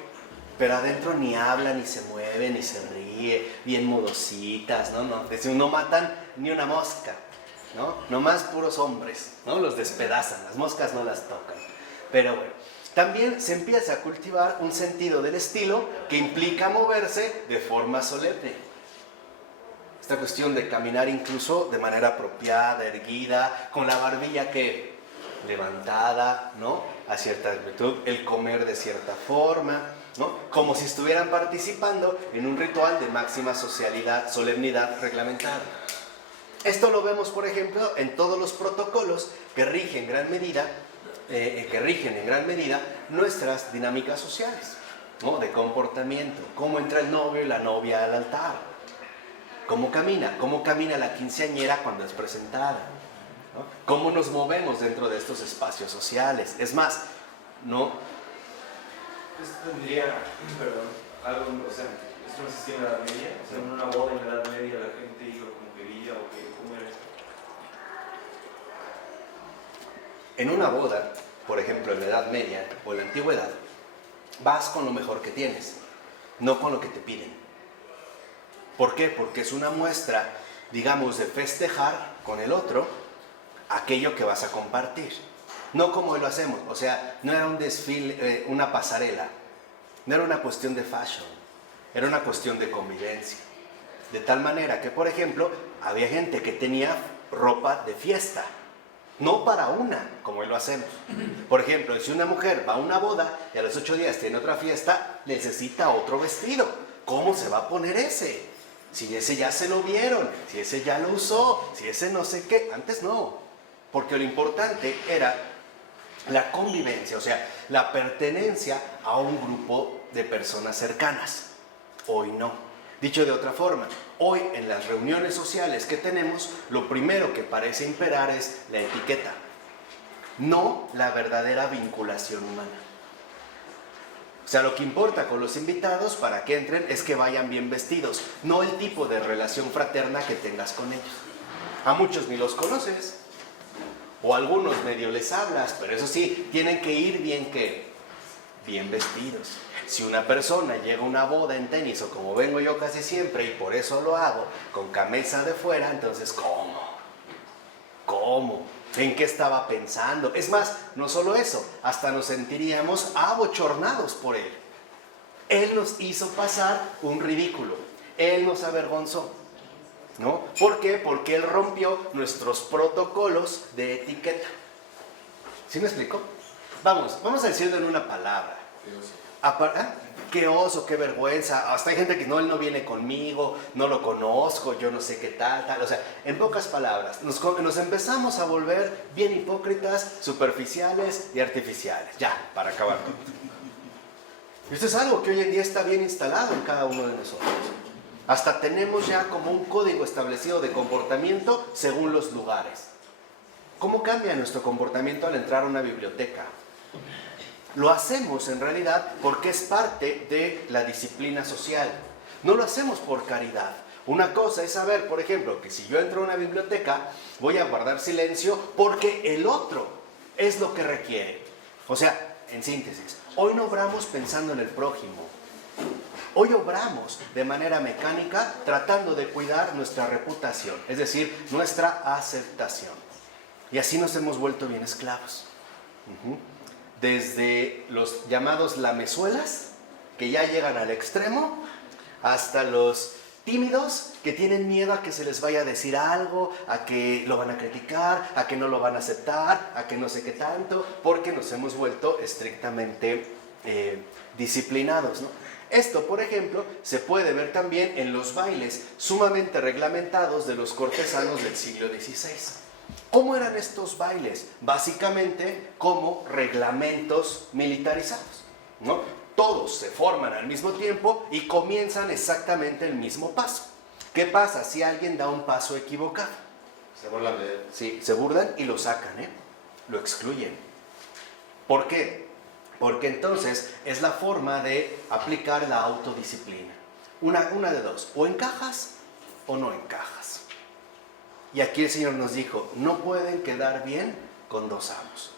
Pero adentro ni habla, ni se mueve, ni se ríe, bien modositas, ¿no? No matan ni una mosca, ¿no? Nomás puros hombres, ¿no? Los despedazan, las moscas no las tocan. Pero bueno, también se empieza a cultivar un sentido del estilo que implica moverse de forma solemne. Esta cuestión de caminar incluso de manera apropiada, erguida, con la barbilla que levantada, ¿no? A cierta actitud, el comer de cierta forma, ¿no? Como si estuvieran participando en un ritual de máxima socialidad, solemnidad reglamentada. Esto lo vemos, por ejemplo, en todos los protocolos que rigen en gran medida nuestras dinámicas sociales, ¿no? De comportamiento, cómo entra el novio y la novia al altar, cómo camina la quinceañera cuando es presentada, ¿no? Cómo nos movemos dentro de estos espacios sociales. Es más, ¿no? Esto tendría, algo, o sea, esto no existía en la Edad Media, o sea, en una boda en la Edad Media la gente iba como quería o que, ¿cómo era esto? En una boda, por ejemplo, en la Edad Media o en la Antigüedad, vas con lo mejor que tienes, no con lo que te piden. ¿Por qué? Porque es una muestra, digamos, de festejar con el otro aquello que vas a compartir. No como hoy lo hacemos, o sea, no era un desfile, una pasarela, no era una cuestión de fashion, era una cuestión de convivencia. De tal manera que, por ejemplo, había gente que tenía ropa de fiesta, no para una, como hoy lo hacemos. Por ejemplo, si una mujer va a una boda y a los 8 días tiene otra fiesta, necesita otro vestido. ¿Cómo se va a poner ese? Si ese ya se lo vieron, si ese ya lo usó, si ese no sé qué. Antes no, porque lo importante era la convivencia, o sea, la pertenencia a un grupo de personas cercanas. Hoy no. Dicho de otra forma, hoy en las reuniones sociales que tenemos, lo primero que parece imperar es la etiqueta, no la verdadera vinculación humana. O sea, lo que importa con los invitados para que entren es que vayan bien vestidos, no el tipo de relación fraterna que tengas con ellos. A muchos ni los conoces, o a algunos medio les hablas, pero eso sí, tienen que ir bien, ¿qué? Bien vestidos. Si una persona llega a una boda en tenis, o como vengo yo casi siempre, y por eso lo hago, con camisa de fuera, entonces, ¿cómo? ¿En qué estaba pensando? Es más, no solo eso, hasta nos sentiríamos abochornados por él. Él nos hizo pasar un ridículo, él nos avergonzó. ¿no? ¿Por qué? Porque él rompió nuestros protocolos de etiqueta. ¿Sí me explico? Vamos a decirlo en una palabra. Qué oso, qué vergüenza. Hasta hay gente que no, él no viene conmigo, no lo conozco, yo no sé qué tal. O sea, en pocas palabras, nos empezamos a volver bien hipócritas, superficiales y artificiales. Ya, para acabar. Esto es algo que hoy en día está bien instalado en cada uno de nosotros. Hasta tenemos ya como un código establecido de comportamiento según los lugares. ¿Cómo cambia nuestro comportamiento al entrar a una biblioteca? Lo hacemos en realidad porque es parte de la disciplina social. No lo hacemos por caridad. Una cosa es saber, por ejemplo, que si yo entro a una biblioteca, voy a guardar silencio porque el otro es lo que requiere. O sea, en síntesis, hoy no obramos pensando en el prójimo. Hoy obramos de manera mecánica tratando de cuidar nuestra reputación, es decir, nuestra aceptación. Y así nos hemos vuelto bien esclavos. Desde los llamados lamezuelas, que ya llegan al extremo, hasta los tímidos que tienen miedo a que se les vaya a decir algo, a que lo van a criticar, a que no lo van a aceptar, a que no sé qué tanto, porque nos hemos vuelto estrictamente disciplinados, ¿no? Esto, por ejemplo, se puede ver también en los bailes sumamente reglamentados de los cortesanos del siglo XVI. ¿Cómo eran estos bailes? Básicamente como reglamentos militarizados, ¿no? Todos se forman al mismo tiempo y comienzan exactamente el mismo paso. ¿Qué pasa si alguien da un paso equivocado? Se burlan de él. Sí, se burlan y lo sacan, lo excluyen. ¿Por qué? Porque entonces es la forma de aplicar la autodisciplina. Una de dos, o encajas o no encajas. Y aquí el Señor nos dijo, no pueden quedar bien con dos amos.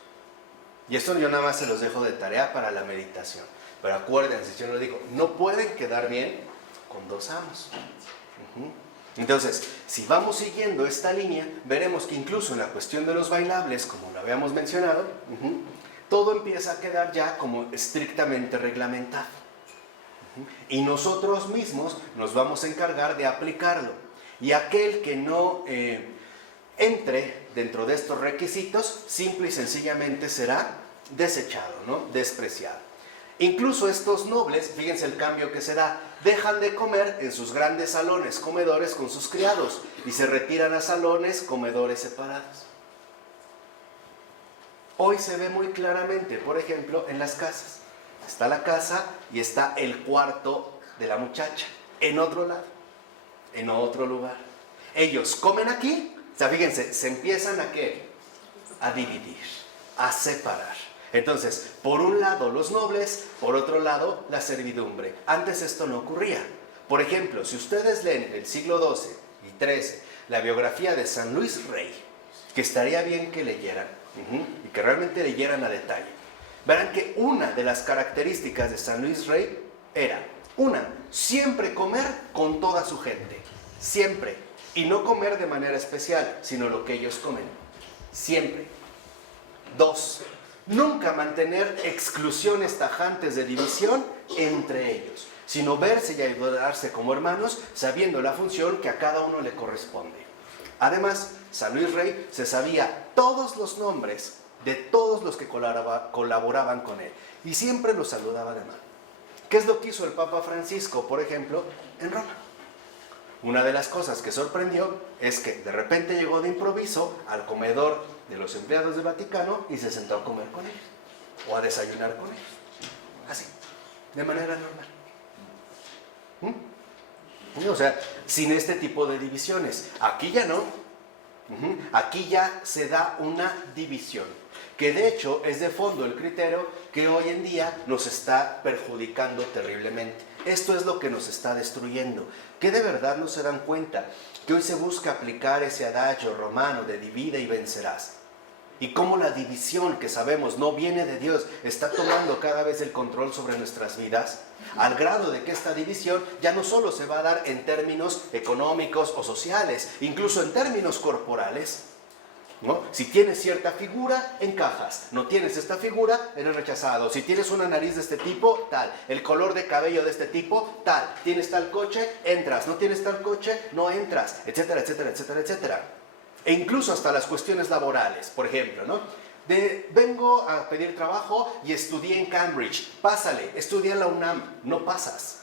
Y esto yo nada más se los dejo de tarea para la meditación. Pero acuérdense, el Señor nos dijo, no pueden quedar bien con dos amos. Entonces, si vamos siguiendo esta línea, veremos que incluso en la cuestión de los bailables, como lo habíamos mencionado, todo empieza a quedar ya como estrictamente reglamentado. Y nosotros mismos nos vamos a encargar de aplicarlo. Y aquel que no entre dentro de estos requisitos, simple y sencillamente será desechado, ¿no? Despreciado. Incluso estos nobles, fíjense el cambio que se da, dejan de comer en sus grandes salones comedores con sus criados y se retiran a salones comedores separados. Hoy se ve muy claramente, por ejemplo, en las casas. Está la casa y está el cuarto de la muchacha, en otro lado, en otro lugar. Ellos comen aquí, o sea, fíjense, se empiezan ¿a qué? A dividir, a separar. Entonces, por un lado los nobles, por otro lado la servidumbre. Antes esto no ocurría. Por ejemplo, si ustedes leen del siglo XII y XIII la biografía de San Luis Rey, que estaría bien que leyeran, y que realmente leyeran a detalle, verán que una de las características de San Luis Rey era, siempre comer con toda su gente, siempre, y no comer de manera especial, sino lo que ellos comen, siempre. 2, nunca mantener exclusiones tajantes de división entre ellos, sino verse y ayudarse como hermanos, sabiendo la función que a cada uno le corresponde. Además, San Luis Rey se sabía todos los nombres de todos los que colaboraban con él y siempre los saludaba de mano. ¿Qué es lo que hizo el Papa Francisco, por ejemplo, en Roma? Una de las cosas que sorprendió es que de repente llegó de improviso al comedor de los empleados del Vaticano y se sentó a comer con ellos o a desayunar con ellos. Así, de manera normal. O sea, sin este tipo de divisiones. Aquí ya no. Aquí ya se da una división, que de hecho es de fondo el criterio que hoy en día nos está perjudicando terriblemente. Esto es lo que nos está destruyendo. Que de verdad no se dan cuenta que hoy se busca aplicar ese adagio romano de divide y vencerás. Y cómo la división, que sabemos no viene de Dios, está tomando cada vez el control sobre nuestras vidas, al grado de que esta división ya no solo se va a dar en términos económicos o sociales, incluso en términos corporales. ¿no? Si tienes cierta figura, encajas. No tienes esta figura, eres rechazado. Si tienes una nariz de este tipo, tal. El color de cabello de este tipo, tal. Tienes tal coche, entras. No tienes tal coche, no entras. Etcétera, etcétera, etcétera, etcétera. E incluso hasta las cuestiones laborales, por ejemplo, ¿no? Vengo a pedir trabajo y estudié en Cambridge. Pásale, estudié en la UNAM. No pasas.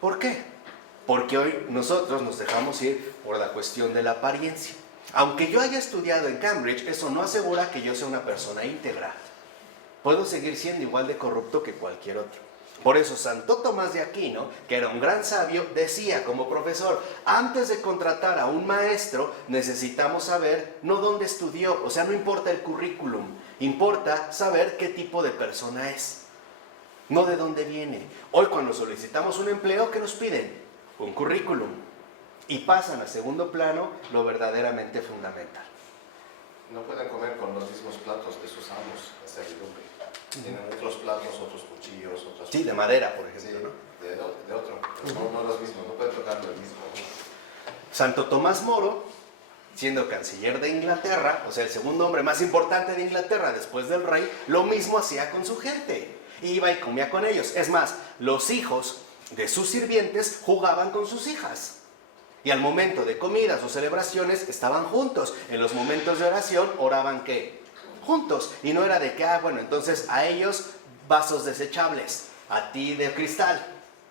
¿Por qué? Porque hoy nosotros nos dejamos ir por la cuestión de la apariencia. Aunque yo haya estudiado en Cambridge, eso no asegura que yo sea una persona íntegra. Puedo seguir siendo igual de corrupto que cualquier otro. Por eso Santo Tomás de Aquino, que era un gran sabio, decía como profesor, antes de contratar a un maestro, necesitamos saber no dónde estudió, o sea, no importa el currículum, importa saber qué tipo de persona es, no de dónde viene. Hoy cuando solicitamos un empleo, ¿qué nos piden? Un currículum. Y pasan a segundo plano lo verdaderamente fundamental. No pueden comer con los mismos platos de sus amos, la servidumbre. Tienen otros platos, otros cuchillos, otras... Sí, de madera, por ejemplo, sí, ¿no? de otro, pero no los mismos, no pueden tocar el mismo. Santo Tomás Moro, siendo canciller de Inglaterra, o sea, el segundo hombre más importante de Inglaterra después del rey, lo mismo hacía con su gente. Iba y comía con ellos. Es más, los hijos de sus sirvientes jugaban con sus hijas. Y al momento de comidas o celebraciones estaban juntos. En los momentos de oración oraban ¿qué? Juntos. Y no era de que, bueno, entonces a ellos vasos desechables, a ti de cristal.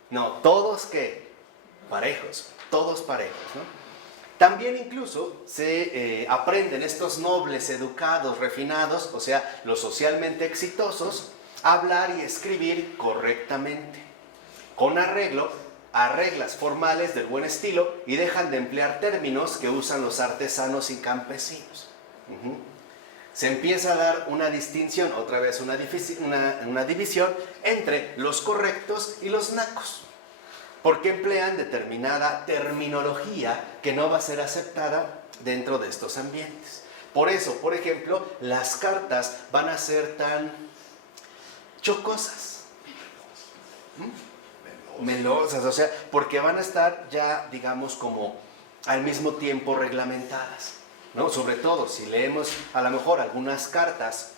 No, todos ¿qué? Parejos, todos parejos, ¿no? También incluso se aprenden estos nobles, educados, refinados, o sea, los socialmente exitosos, a hablar y escribir correctamente, con arreglo a reglas formales del buen estilo y dejan de emplear términos que usan los artesanos y campesinos. Se empieza a dar una distinción, otra vez una división entre los correctos y los nacos, porque emplean determinada terminología que no va a ser aceptada dentro de estos ambientes. Por eso, por ejemplo, las cartas van a ser tan chocosas, melosas, o sea, porque van a estar ya, digamos, como al mismo tiempo reglamentadas, ¿no? Sobre todo si leemos a lo mejor algunas cartas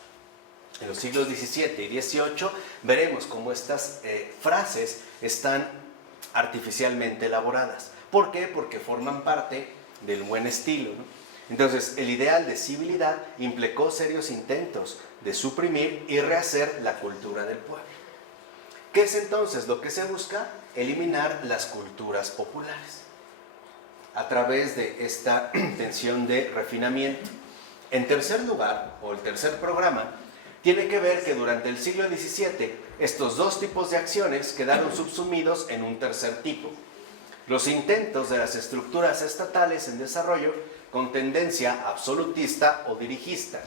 en los siglos XVII y XVIII, veremos cómo estas frases están artificialmente elaboradas. ¿Por qué? Porque forman parte del buen estilo, ¿no? Entonces, el ideal de civilidad implicó serios intentos de suprimir y rehacer la cultura del pueblo. ¿Qué es entonces lo que se busca? Eliminar las culturas populares a través de esta tensión de refinamiento. En tercer lugar, o el tercer programa, tiene que ver que durante el siglo XVII estos dos tipos de acciones quedaron subsumidos en un tercer tipo: los intentos de las estructuras estatales en desarrollo con tendencia absolutista o dirigista.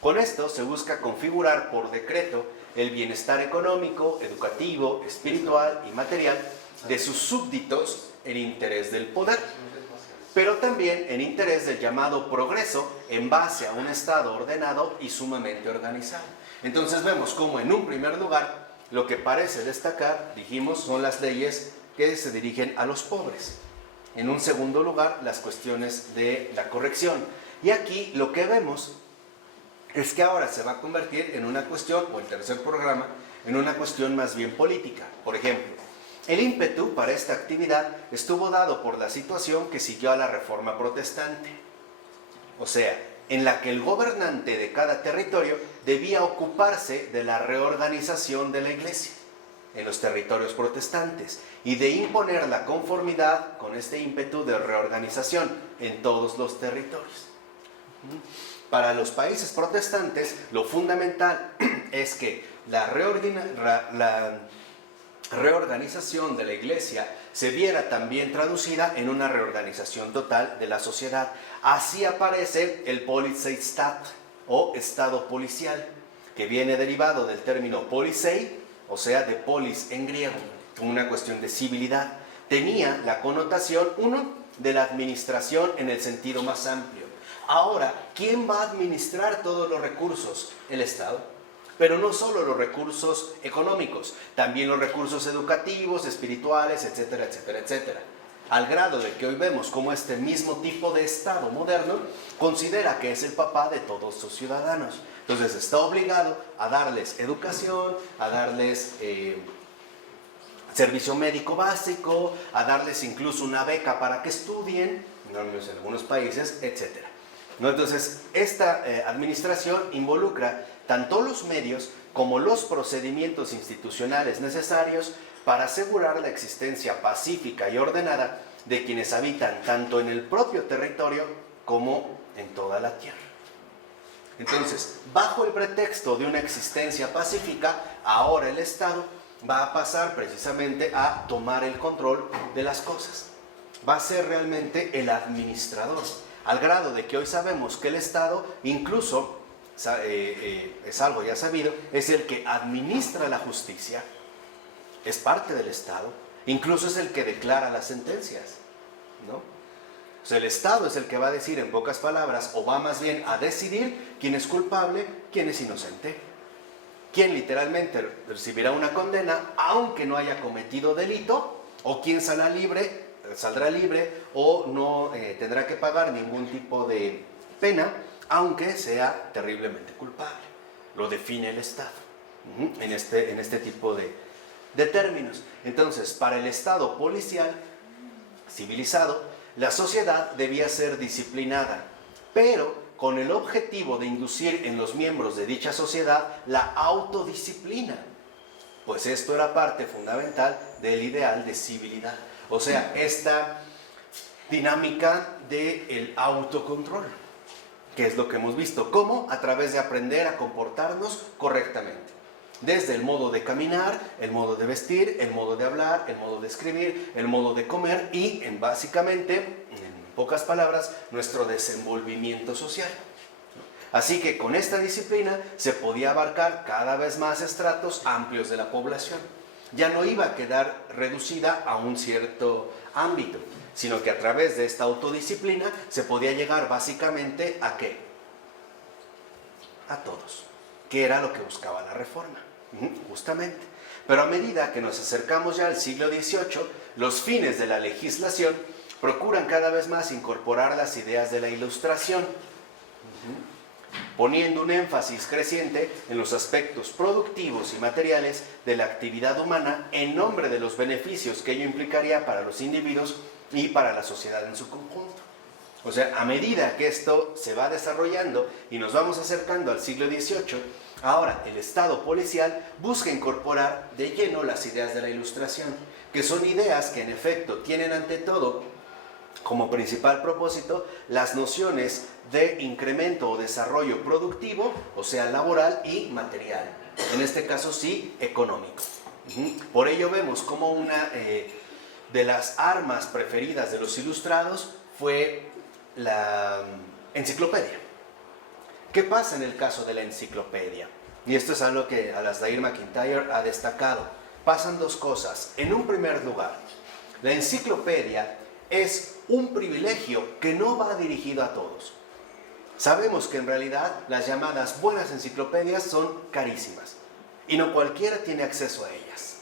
Con esto se busca configurar por decreto el bienestar económico, educativo, espiritual y material de sus súbditos en interés del poder, pero también en interés del llamado progreso en base a un Estado ordenado y sumamente organizado. Entonces vemos cómo en un primer lugar lo que parece destacar, dijimos, son las leyes que se dirigen a los pobres. En un segundo lugar, las cuestiones de la corrección. Y aquí lo que vemos es que ahora se va a convertir en una cuestión, o el tercer programa, en una cuestión más bien política. Por ejemplo, el ímpetu para esta actividad estuvo dado por la situación que siguió a la Reforma Protestante. O sea, en la que el gobernante de cada territorio debía ocuparse de la reorganización de la Iglesia en los territorios protestantes y de imponer la conformidad con este ímpetu de reorganización en todos los territorios. Para los países protestantes, lo fundamental es que la reorganización de la Iglesia se viera también traducida en una reorganización total de la sociedad. Así aparece el Polizeistaat, o Estado policial, que viene derivado del término polisei, o sea, de polis en griego, una cuestión de civilidad. Tenía la connotación, uno, de la administración en el sentido más amplio. Ahora, ¿quién va a administrar todos los recursos? El Estado. Pero no solo los recursos económicos, también los recursos educativos, espirituales, etcétera, etcétera, etcétera. al grado de que hoy vemos como este mismo tipo de Estado moderno considera que es el papá de todos sus ciudadanos. Entonces está obligado a darles educación, a darles servicio médico básico, a darles incluso una beca para que estudien, en algunos países, etc. ¿No? Entonces, esta administración involucra tanto los medios como los procedimientos institucionales necesarios para asegurar la existencia pacífica y ordenada de quienes habitan tanto en el propio territorio como en toda la tierra. Entonces, bajo el pretexto de una existencia pacífica, ahora el Estado va a pasar precisamente a tomar el control de las cosas. Va a ser realmente el administrador, al grado de que hoy sabemos que el Estado, incluso, es algo ya sabido, es el que administra la justicia, es parte del Estado, incluso es el que declara las sentencias, ¿no? O sea, el Estado es el que va a decir, en pocas palabras, o va más bien a decidir quién es culpable, quién es inocente, quién literalmente recibirá una condena aunque no haya cometido delito, o quién saldrá libre o no tendrá que pagar ningún tipo de pena aunque sea terriblemente culpable. Lo define el Estado en este tipo de términos. Entonces, para el Estado policial civilizado, la sociedad debía ser disciplinada, pero con el objetivo de inducir en los miembros de dicha sociedad la autodisciplina, pues esto era parte fundamental del ideal de civilidad. O sea, esta dinámica del autocontrol, que es lo que hemos visto. ¿Cómo? A través de aprender a comportarnos correctamente. Desde el modo de caminar, el modo de vestir, el modo de hablar, el modo de escribir, el modo de comer y, básicamente, en pocas palabras, nuestro desenvolvimiento social. Así que con esta disciplina se podía abarcar cada vez más estratos amplios de la población. Ya no iba a quedar reducida a un cierto ámbito, sino que a través de esta autodisciplina se podía llegar básicamente ¿a qué? A todos, que era lo que buscaba la reforma, justamente. Pero a medida que nos acercamos ya al siglo XVIII, los fines de la legislación procuran cada vez más incorporar las ideas de la Ilustración, poniendo un énfasis creciente en los aspectos productivos y materiales de la actividad humana en nombre de los beneficios que ello implicaría para los individuos y para la sociedad en su conjunto. O sea, a medida que esto se va desarrollando y nos vamos acercando al siglo XVIII, ahora el Estado policial busca incorporar de lleno las ideas de la Ilustración, que son ideas que en efecto tienen ante todo como principal propósito las nociones de incremento o desarrollo productivo, o sea, laboral y material. En este caso sí, económico. Por ello vemos como una de las armas preferidas de los ilustrados fue la enciclopedia. ¿Qué pasa en el caso de la enciclopedia? Y esto es algo que Alasdair MacIntyre ha destacado. Pasan dos cosas. En un primer lugar, la enciclopedia es un privilegio que no va dirigido a todos. Sabemos que en realidad las llamadas buenas enciclopedias son carísimas y no cualquiera tiene acceso a ellas.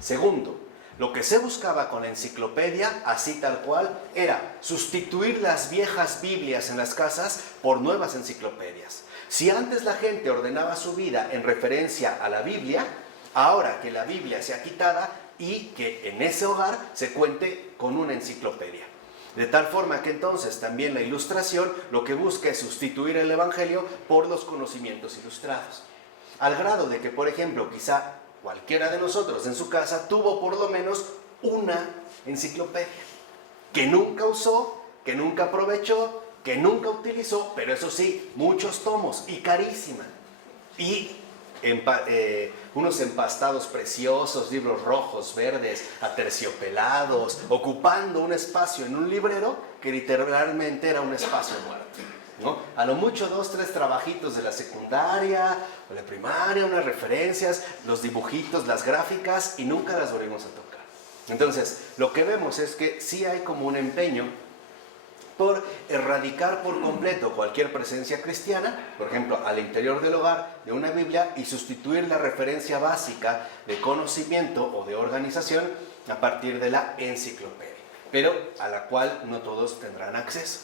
Segundo, lo que se buscaba con la enciclopedia, así tal cual, era sustituir las viejas Biblias en las casas por nuevas enciclopedias. Si antes la gente ordenaba su vida en referencia a la Biblia, ahora que la Biblia sea quitada y que en ese hogar se cuente con una enciclopedia. De tal forma que entonces también la Ilustración lo que busca es sustituir el Evangelio por los conocimientos ilustrados. Al grado de que, por ejemplo, quizá cualquiera de nosotros en su casa tuvo por lo menos una enciclopedia que nunca usó, que nunca aprovechó, que nunca utilizó, pero eso sí, muchos tomos y carísima. Y unos empastados preciosos, libros rojos, verdes, aterciopelados, ocupando un espacio en un librero que literalmente era un espacio muerto, ¿no? A lo mucho 2, 3 trabajitos de la secundaria o de primaria, unas referencias, los dibujitos, las gráficas, y nunca las volvimos a tocar. Entonces, lo que vemos es que sí hay como un empeño por erradicar por completo cualquier presencia cristiana, por ejemplo, al interior del hogar de una Biblia, y sustituir la referencia básica de conocimiento o de organización a partir de la enciclopedia. pero a la cual no todos tendrán acceso.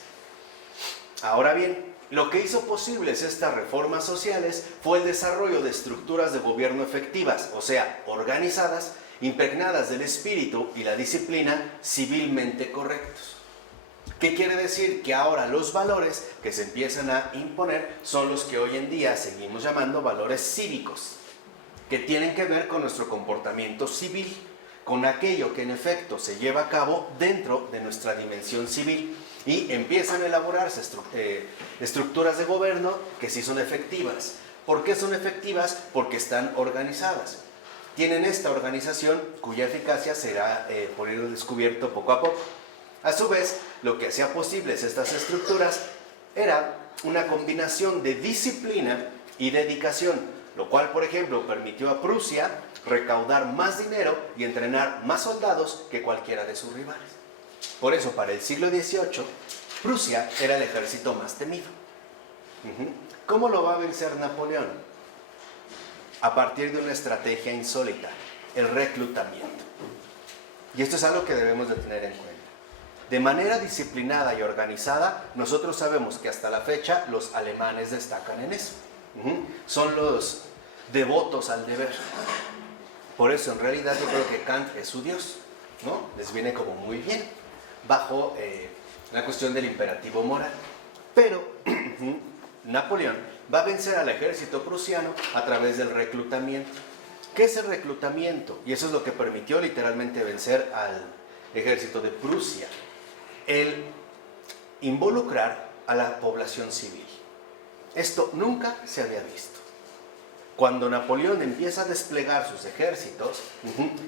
Ahora bien, lo que hizo posibles estas reformas sociales fue el desarrollo de estructuras de gobierno efectivas, o sea, organizadas, impregnadas del espíritu y la disciplina civilmente correctos. ¿Qué quiere decir? Que ahora los valores que se empiezan a imponer son los que hoy en día seguimos llamando valores cívicos, que tienen que ver con nuestro comportamiento civil, con aquello que en efecto se lleva a cabo dentro de nuestra dimensión civil, y empiezan a elaborarse estructuras de gobierno que sí son efectivas. ¿Por qué son efectivas? Porque están organizadas. Tienen esta organización cuya eficacia será por ir descubierto poco a poco. A su vez, lo que hacía posibles estas estructuras era una combinación de disciplina y dedicación, lo cual, por ejemplo, permitió a Prusia recaudar más dinero y entrenar más soldados que cualquiera de sus rivales. Por eso, para el siglo XVIII, Prusia era el ejército más temido. ¿Cómo lo va a vencer Napoleón? A partir de una estrategia insólita, el reclutamiento. Y esto es algo que debemos de tener en cuenta. De manera disciplinada y organizada, nosotros sabemos que hasta la fecha los alemanes destacan en eso. Son los devotos al deber. Por eso, en realidad, yo creo que Kant es su Dios, ¿no? Les viene como muy bien, bajo la cuestión del imperativo moral. Pero Napoleón va a vencer al ejército prusiano a través del reclutamiento. ¿Qué es el reclutamiento? Y eso es lo que permitió literalmente vencer al ejército de Prusia. El involucrar a la población civil. Esto nunca se había visto. Cuando Napoleón empieza a desplegar sus ejércitos,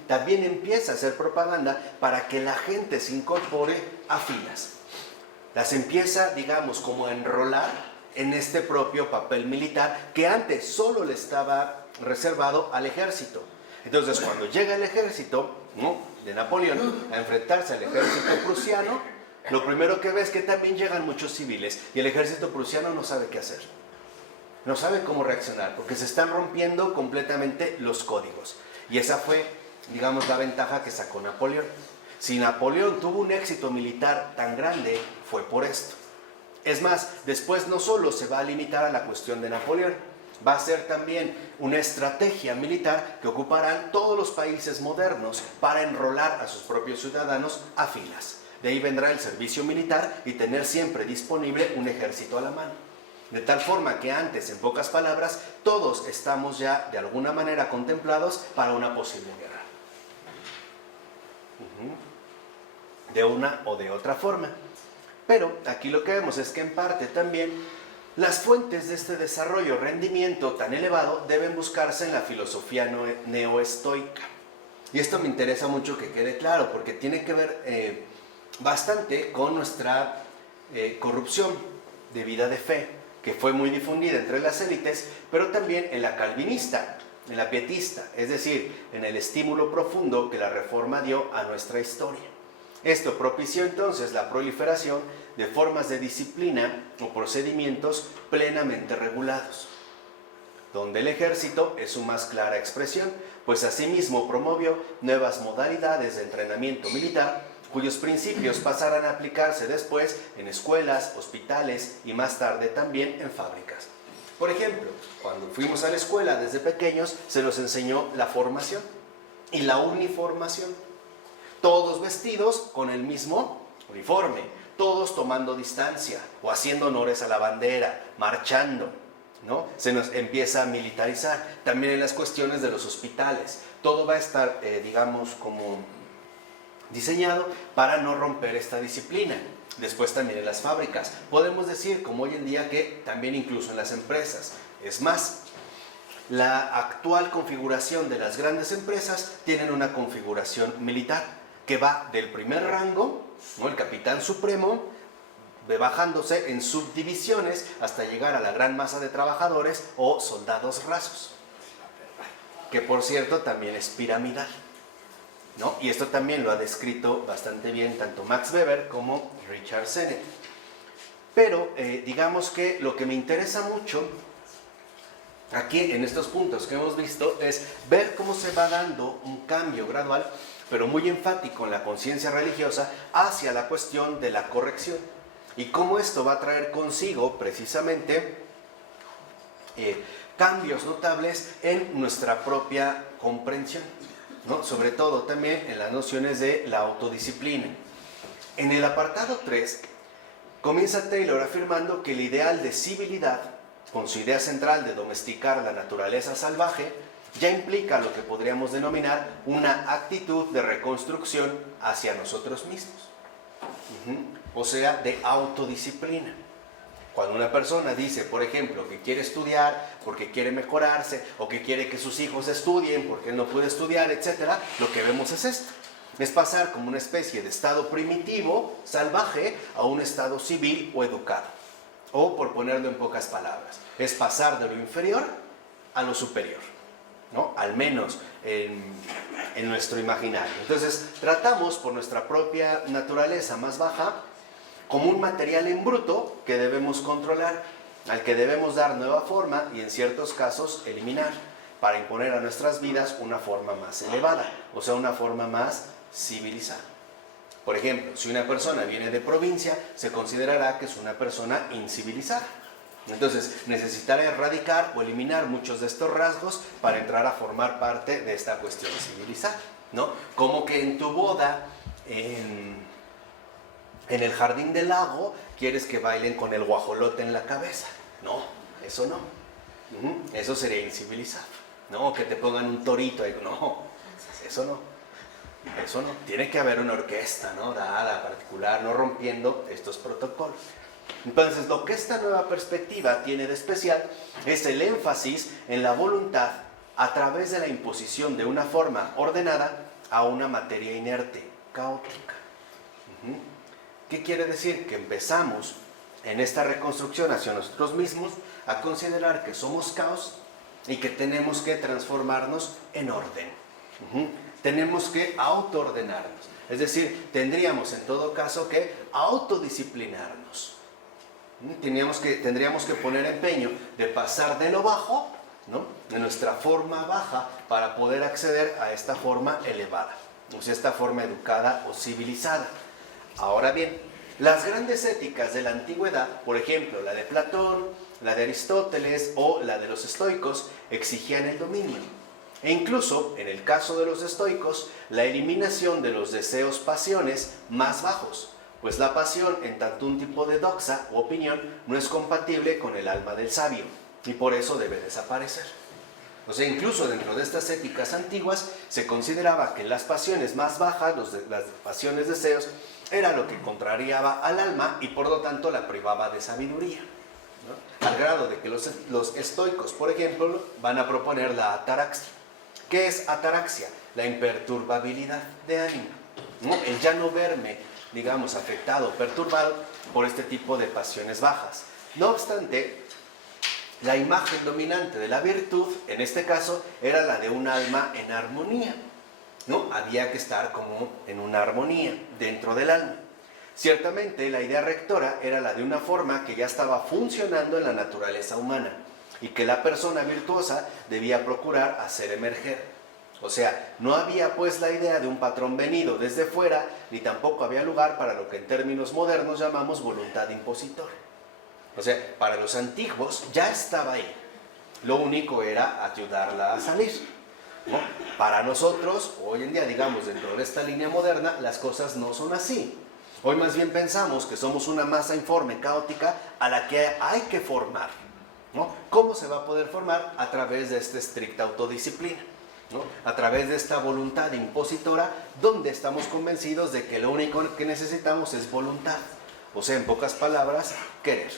también empieza a hacer propaganda para que la gente se incorpore a filas. Las empieza, digamos, como a enrolar en este propio papel militar que antes solo le estaba reservado al ejército. Entonces, cuando llega el ejército, ¿no?, de Napoleón a enfrentarse al ejército prusiano, lo primero que ve es que también llegan muchos civiles y el ejército prusiano no sabe qué hacer. No sabe cómo reaccionar porque se están rompiendo completamente los códigos. Y esa fue, digamos, la ventaja que sacó Napoleón. Si Napoleón tuvo un éxito militar tan grande, fue por esto. Es más, después no solo se va a limitar a la cuestión de Napoleón, va a ser también una estrategia militar que ocuparán todos los países modernos para enrolar a sus propios ciudadanos a filas. De ahí vendrá el servicio militar y tener siempre disponible un ejército a la mano. De tal forma que antes, en pocas palabras, todos estamos ya de alguna manera contemplados para una posible guerra. De una o de otra forma. Pero aquí lo que vemos es que en parte también las fuentes de este desarrollo, rendimiento tan elevado, deben buscarse en la filosofía neoestoica. Y esto me interesa mucho que quede claro, porque tiene que ver bastante con nuestra corrupción de vida de fe, que fue muy difundida entre las élites, pero también en la calvinista, en la pietista, es decir, en el estímulo profundo que la Reforma dio a nuestra historia. Esto propició entonces la proliferación de formas de disciplina o procedimientos plenamente regulados, donde el ejército es su más clara expresión, pues asimismo promovió nuevas modalidades de entrenamiento militar, cuyos principios pasarán a aplicarse después en escuelas, hospitales y más tarde también en fábricas. Por ejemplo, cuando fuimos a la escuela desde pequeños, se nos enseñó la formación y la uniformación. Todos vestidos con el mismo uniforme, todos tomando distancia o haciendo honores a la bandera, marchando, ¿no? Se nos empieza a militarizar. También en las cuestiones de los hospitales. Todo va a estar, digamos, como diseñado para no romper esta disciplina. Después también en las fábricas. Podemos decir, como hoy en día, que también incluso en las empresas. Es más, la actual configuración de las grandes empresas tienen una configuración militar que va del primer rango, ¿no?, el capitán supremo, bajándose en subdivisiones hasta llegar a la gran masa de trabajadores o soldados rasos, que por cierto también es piramidal, ¿no? Y esto también lo ha descrito bastante bien tanto Max Weber como Richard Sennett. Pero digamos que lo que me interesa mucho aquí en estos puntos que hemos visto es ver cómo se va dando un cambio gradual pero muy enfático en la conciencia religiosa hacia la cuestión de la corrección. Y cómo esto va a traer consigo precisamente cambios notables en nuestra propia comprensión, ¿no? Sobre todo también en las nociones de la autodisciplina. En el apartado 3, comienza Taylor afirmando que el ideal de civilidad, con su idea central de domesticar la naturaleza salvaje, ya implica lo que podríamos denominar una actitud de reconstrucción hacia nosotros mismos. O sea, de autodisciplina. Cuando una persona dice, por ejemplo, que quiere estudiar porque quiere mejorarse, o que quiere que sus hijos estudien porque él no puede estudiar, etc., lo que vemos es esto. Es pasar como una especie de estado primitivo, salvaje, a un estado civil o educado. O, por ponerlo en pocas palabras, es pasar de lo inferior a lo superior, ¿no? Al menos en nuestro imaginario. Entonces, tratamos por nuestra propia naturaleza más baja como un material en bruto que debemos controlar, al que debemos dar nueva forma y en ciertos casos eliminar, para imponer a nuestras vidas una forma más elevada, o sea, una forma más civilizada. Por ejemplo, si una persona viene de provincia, se considerará que es una persona incivilizada. Entonces, necesitará erradicar o eliminar muchos de estos rasgos para entrar a formar parte de esta cuestión civilizada, ¿no? Como que en tu boda, en el jardín del lago, quieres que bailen con el guajolote en la cabeza. No, eso no. Eso sería incivilizado. No, que te pongan un torito ahí. No, eso no. Eso no. Tiene que haber una orquesta, ¿no? Dada, particular, no rompiendo estos protocolos. Entonces, lo que esta nueva perspectiva tiene de especial es el énfasis en la voluntad a través de la imposición de una forma ordenada a una materia inerte, caótica. ¿Qué quiere decir? Que empezamos en esta reconstrucción hacia nosotros mismos a considerar que somos caos y que tenemos que transformarnos en orden. Tenemos que autoordenarnos. Es decir, tendríamos en todo caso que autodisciplinarnos. Tendríamos que poner empeño de pasar de lo bajo, ¿no?, de nuestra forma baja, para poder acceder a esta forma elevada, o sea, esta forma educada o civilizada. Ahora bien, las grandes éticas de la antigüedad, por ejemplo, la de Platón, la de Aristóteles o la de los estoicos, exigían el dominio. E incluso, en el caso de los estoicos, la eliminación de los deseos, pasiones más bajos, pues la pasión, en tanto un tipo de doxa u opinión, no es compatible con el alma del sabio, y por eso debe desaparecer. O sea, incluso dentro de estas éticas antiguas, se consideraba que las pasiones más bajas, las pasiones deseos, era lo que contrariaba al alma y por lo tanto la privaba de sabiduría, ¿no? Al grado de que los estoicos, por ejemplo, van a proponer la ataraxia. ¿Qué es ataraxia? La imperturbabilidad de ánimo, ¿no? El ya no verme, digamos, afectado, perturbado por este tipo de pasiones bajas. No obstante, la imagen dominante de la virtud, en este caso, era la de un alma en armonía, ¿no? Había que estar como en una armonía dentro del alma. Ciertamente, la idea rectora era la de una forma que ya estaba funcionando en la naturaleza humana y que la persona virtuosa debía procurar hacer emerger. O sea, no había pues la idea de un patrón venido desde fuera, ni tampoco había lugar para lo que en términos modernos llamamos voluntad impositora. O sea, para los antiguos ya estaba ahí. Lo único era ayudarla a salir, ¿no? Para nosotros, hoy en día, digamos, dentro de esta línea moderna, las cosas no son así. Hoy más bien pensamos que somos una masa informe, caótica, a la que hay que formar, ¿no? ¿Cómo se va a poder formar? A través de esta estricta autodisciplina, ¿no? A través de esta voluntad impositora, donde estamos convencidos de que lo único que necesitamos es voluntad. O sea, en pocas palabras, querer.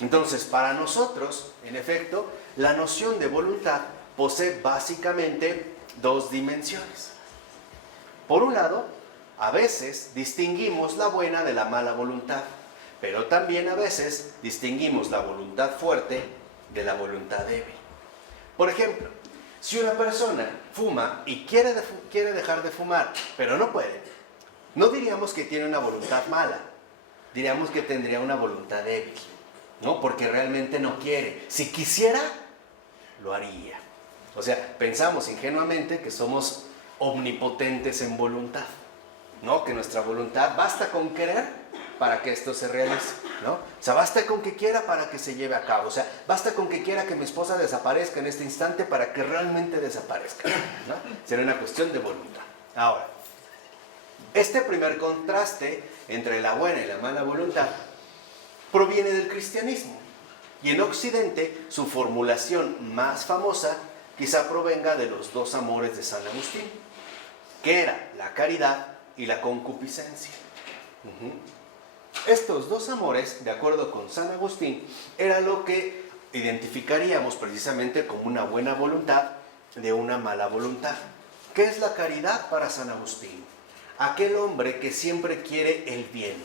Entonces, para nosotros, en efecto, la noción de voluntad posee básicamente dos dimensiones. Por un lado, a veces distinguimos la buena de la mala voluntad, pero también a veces distinguimos la voluntad fuerte de la voluntad débil. Por ejemplo, si una persona fuma y quiere dejar de fumar, pero no puede, no diríamos que tiene una voluntad mala, diríamos que tendría una voluntad débil, ¿no? Porque realmente no quiere. Si quisiera, lo haría. O sea, pensamos ingenuamente que somos omnipotentes en voluntad, ¿no? Que nuestra voluntad basta con querer para que esto se realice, ¿no? O sea, basta con que quiera para que se lleve a cabo. O sea, basta con que quiera que mi esposa desaparezca en este instante para que realmente desaparezca, ¿no? Sería una cuestión de voluntad. Ahora, este primer contraste entre la buena y la mala voluntad proviene del cristianismo. Y en Occidente, su formulación más famosa quizá provenga de los dos amores de San Agustín, que era la caridad y la concupiscencia. Estos dos amores, de acuerdo con San Agustín, era lo que identificaríamos precisamente como una buena voluntad de una mala voluntad. ¿Qué es la caridad para San Agustín? Aquel hombre que siempre quiere el bien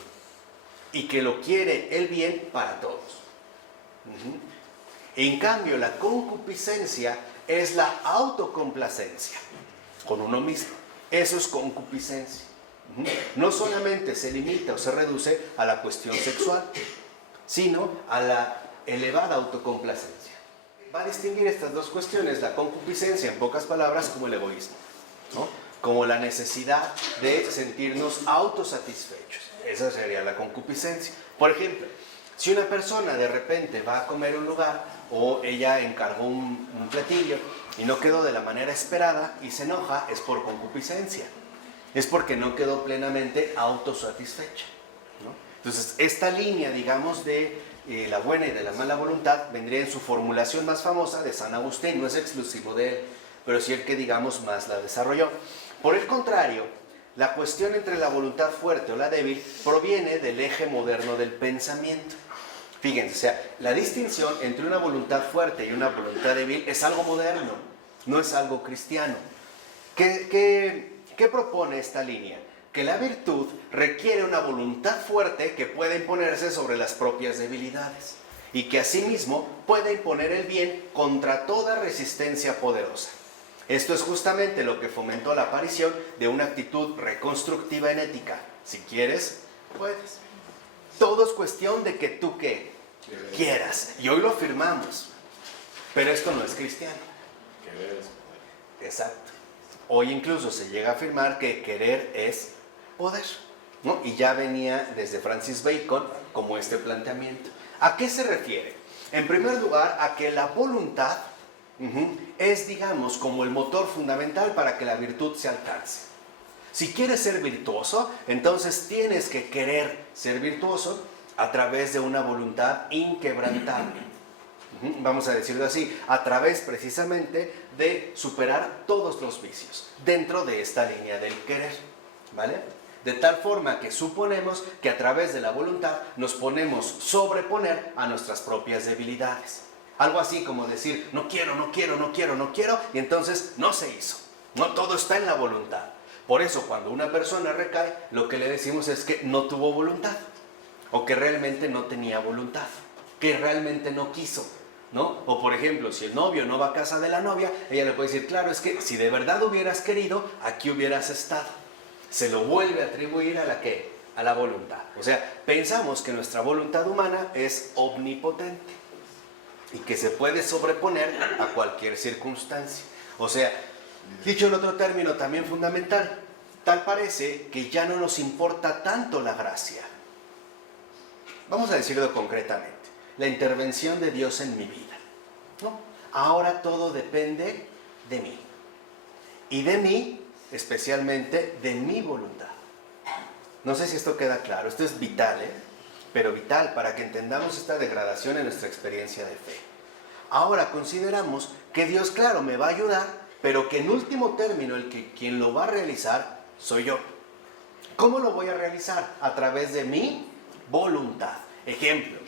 y que lo quiere el bien para todos. En cambio, la concupiscencia es la autocomplacencia con uno mismo. Eso es concupiscencia. No solamente se limita o se reduce a la cuestión sexual, sino a la elevada autocomplacencia. Va a distinguir estas dos cuestiones, la concupiscencia, en pocas palabras, como el egoísmo, ¿no? Como la necesidad de sentirnos autosatisfechos. Esa sería la concupiscencia. Por ejemplo, si una persona de repente va a comer a un lugar o ella encargó un platillo y no quedó de la manera esperada y se enoja, es por concupiscencia. Es porque no quedó plenamente autosatisfecha, ¿no? Entonces, esta línea, digamos, de la buena y de la mala voluntad vendría en su formulación más famosa de San Agustín. No es exclusivo de él, pero sí el que, digamos, más la desarrolló. Por el contrario, la cuestión entre la voluntad fuerte o la débil proviene del eje moderno del pensamiento. Fíjense, o sea, la distinción entre una voluntad fuerte y una voluntad débil es algo moderno, no es algo cristiano. ¿Qué propone esta línea? Que la virtud requiere una voluntad fuerte que pueda imponerse sobre las propias debilidades y que asimismo pueda imponer el bien contra toda resistencia poderosa. Esto es justamente lo que fomentó la aparición de una actitud reconstructiva en ética. Si quieres, puedes. Todo es cuestión de que tú ¿qué? Quieras. Y hoy lo afirmamos. Pero esto no es cristiano. Exacto. Hoy incluso se llega a afirmar que querer es poder, ¿no? Y ya venía desde Francis Bacon como este planteamiento. ¿A qué se refiere? En primer lugar, a que la voluntad es, digamos, como el motor fundamental para que la virtud se alcance. Si quieres ser virtuoso, entonces tienes que querer ser virtuoso a través de una voluntad inquebrantable. Vamos a decirlo así, a través precisamente de superar todos los vicios dentro de esta línea del querer, ¿vale? De tal forma que suponemos que a través de la voluntad nos ponemos sobreponer a nuestras propias debilidades. Algo así como decir, no quiero, y entonces no se hizo. No todo está en la voluntad. Por eso cuando una persona recae, lo que le decimos es que no tuvo voluntad, o que realmente no tenía voluntad, que realmente no quiso, ¿no? O por ejemplo, si el novio no va a casa de la novia, ella le puede decir, claro, es que si de verdad hubieras querido, aquí hubieras estado. Se lo vuelve a atribuir a la ¿qué? A la voluntad. O sea, pensamos que nuestra voluntad humana es omnipotente y que se puede sobreponer a cualquier circunstancia. O sea, dicho en otro término también fundamental, tal parece que ya no nos importa tanto la gracia. Vamos a decirlo concretamente, la intervención de Dios en mi vida, ¿no? Ahora todo depende de mí. Y de mí, especialmente, de mi voluntad. No sé si esto queda claro, esto es vital, pero vital para que entendamos esta degradación en nuestra experiencia de fe. Ahora consideramos que Dios, claro, me va a ayudar, pero que en último término quien lo va a realizar soy yo. ¿Cómo lo voy a realizar? A través de mi voluntad. Ejemplo,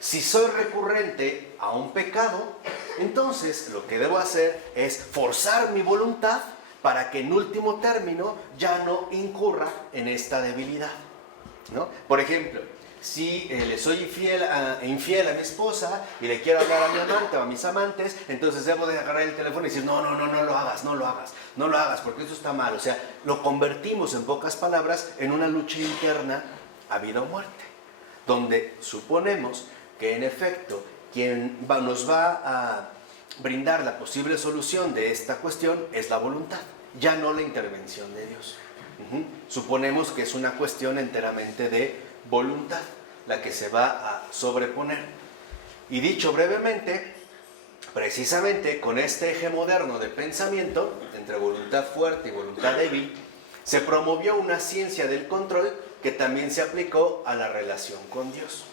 si soy recurrente a un pecado, entonces lo que debo hacer es forzar mi voluntad para que en último término ya no incurra en esta debilidad, ¿no? Por ejemplo, si le soy infiel a mi esposa y le quiero hablar a mi amante o a mis amantes, entonces debo de agarrar el teléfono y decir, no lo hagas, porque eso está mal. O sea, lo convertimos en pocas palabras en una lucha interna a vida o muerte, donde suponemos que en efecto quien nos va a brindar la posible solución de esta cuestión es la voluntad. ya no la intervención de Dios. Suponemos que es una cuestión enteramente de voluntad, la que se va a sobreponer. Y dicho brevemente, precisamente con este eje moderno de pensamiento, entre voluntad fuerte y voluntad débil, se promovió una ciencia del control que también se aplicó a la relación con Dios.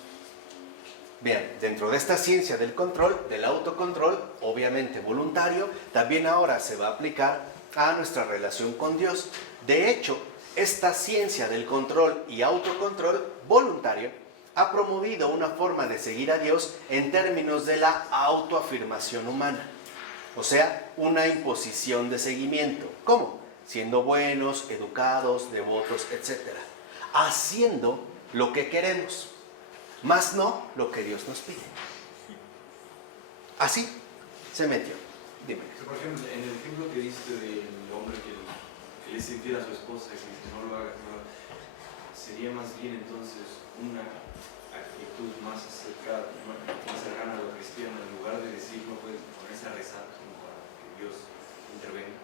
Bien, dentro de esta ciencia del control, del autocontrol, obviamente voluntario, también ahora se va a aplicar a nuestra relación con Dios. De hecho, esta ciencia del control y autocontrol voluntario ha promovido una forma de seguir a Dios en términos de la autoafirmación humana. O sea, una imposición de seguimiento. ¿Cómo? Siendo buenos, educados, devotos, etc. Haciendo lo que queremos, más no lo que Dios nos pide. Así se metió. Dime. Por ejemplo, en el ejemplo que diste del hombre que le es infiel a su esposa y que no lo haga, sería más bien entonces una actitud más cercana a lo cristiano, en lugar de decir no puedes ponerse a rezar como para que Dios intervenga.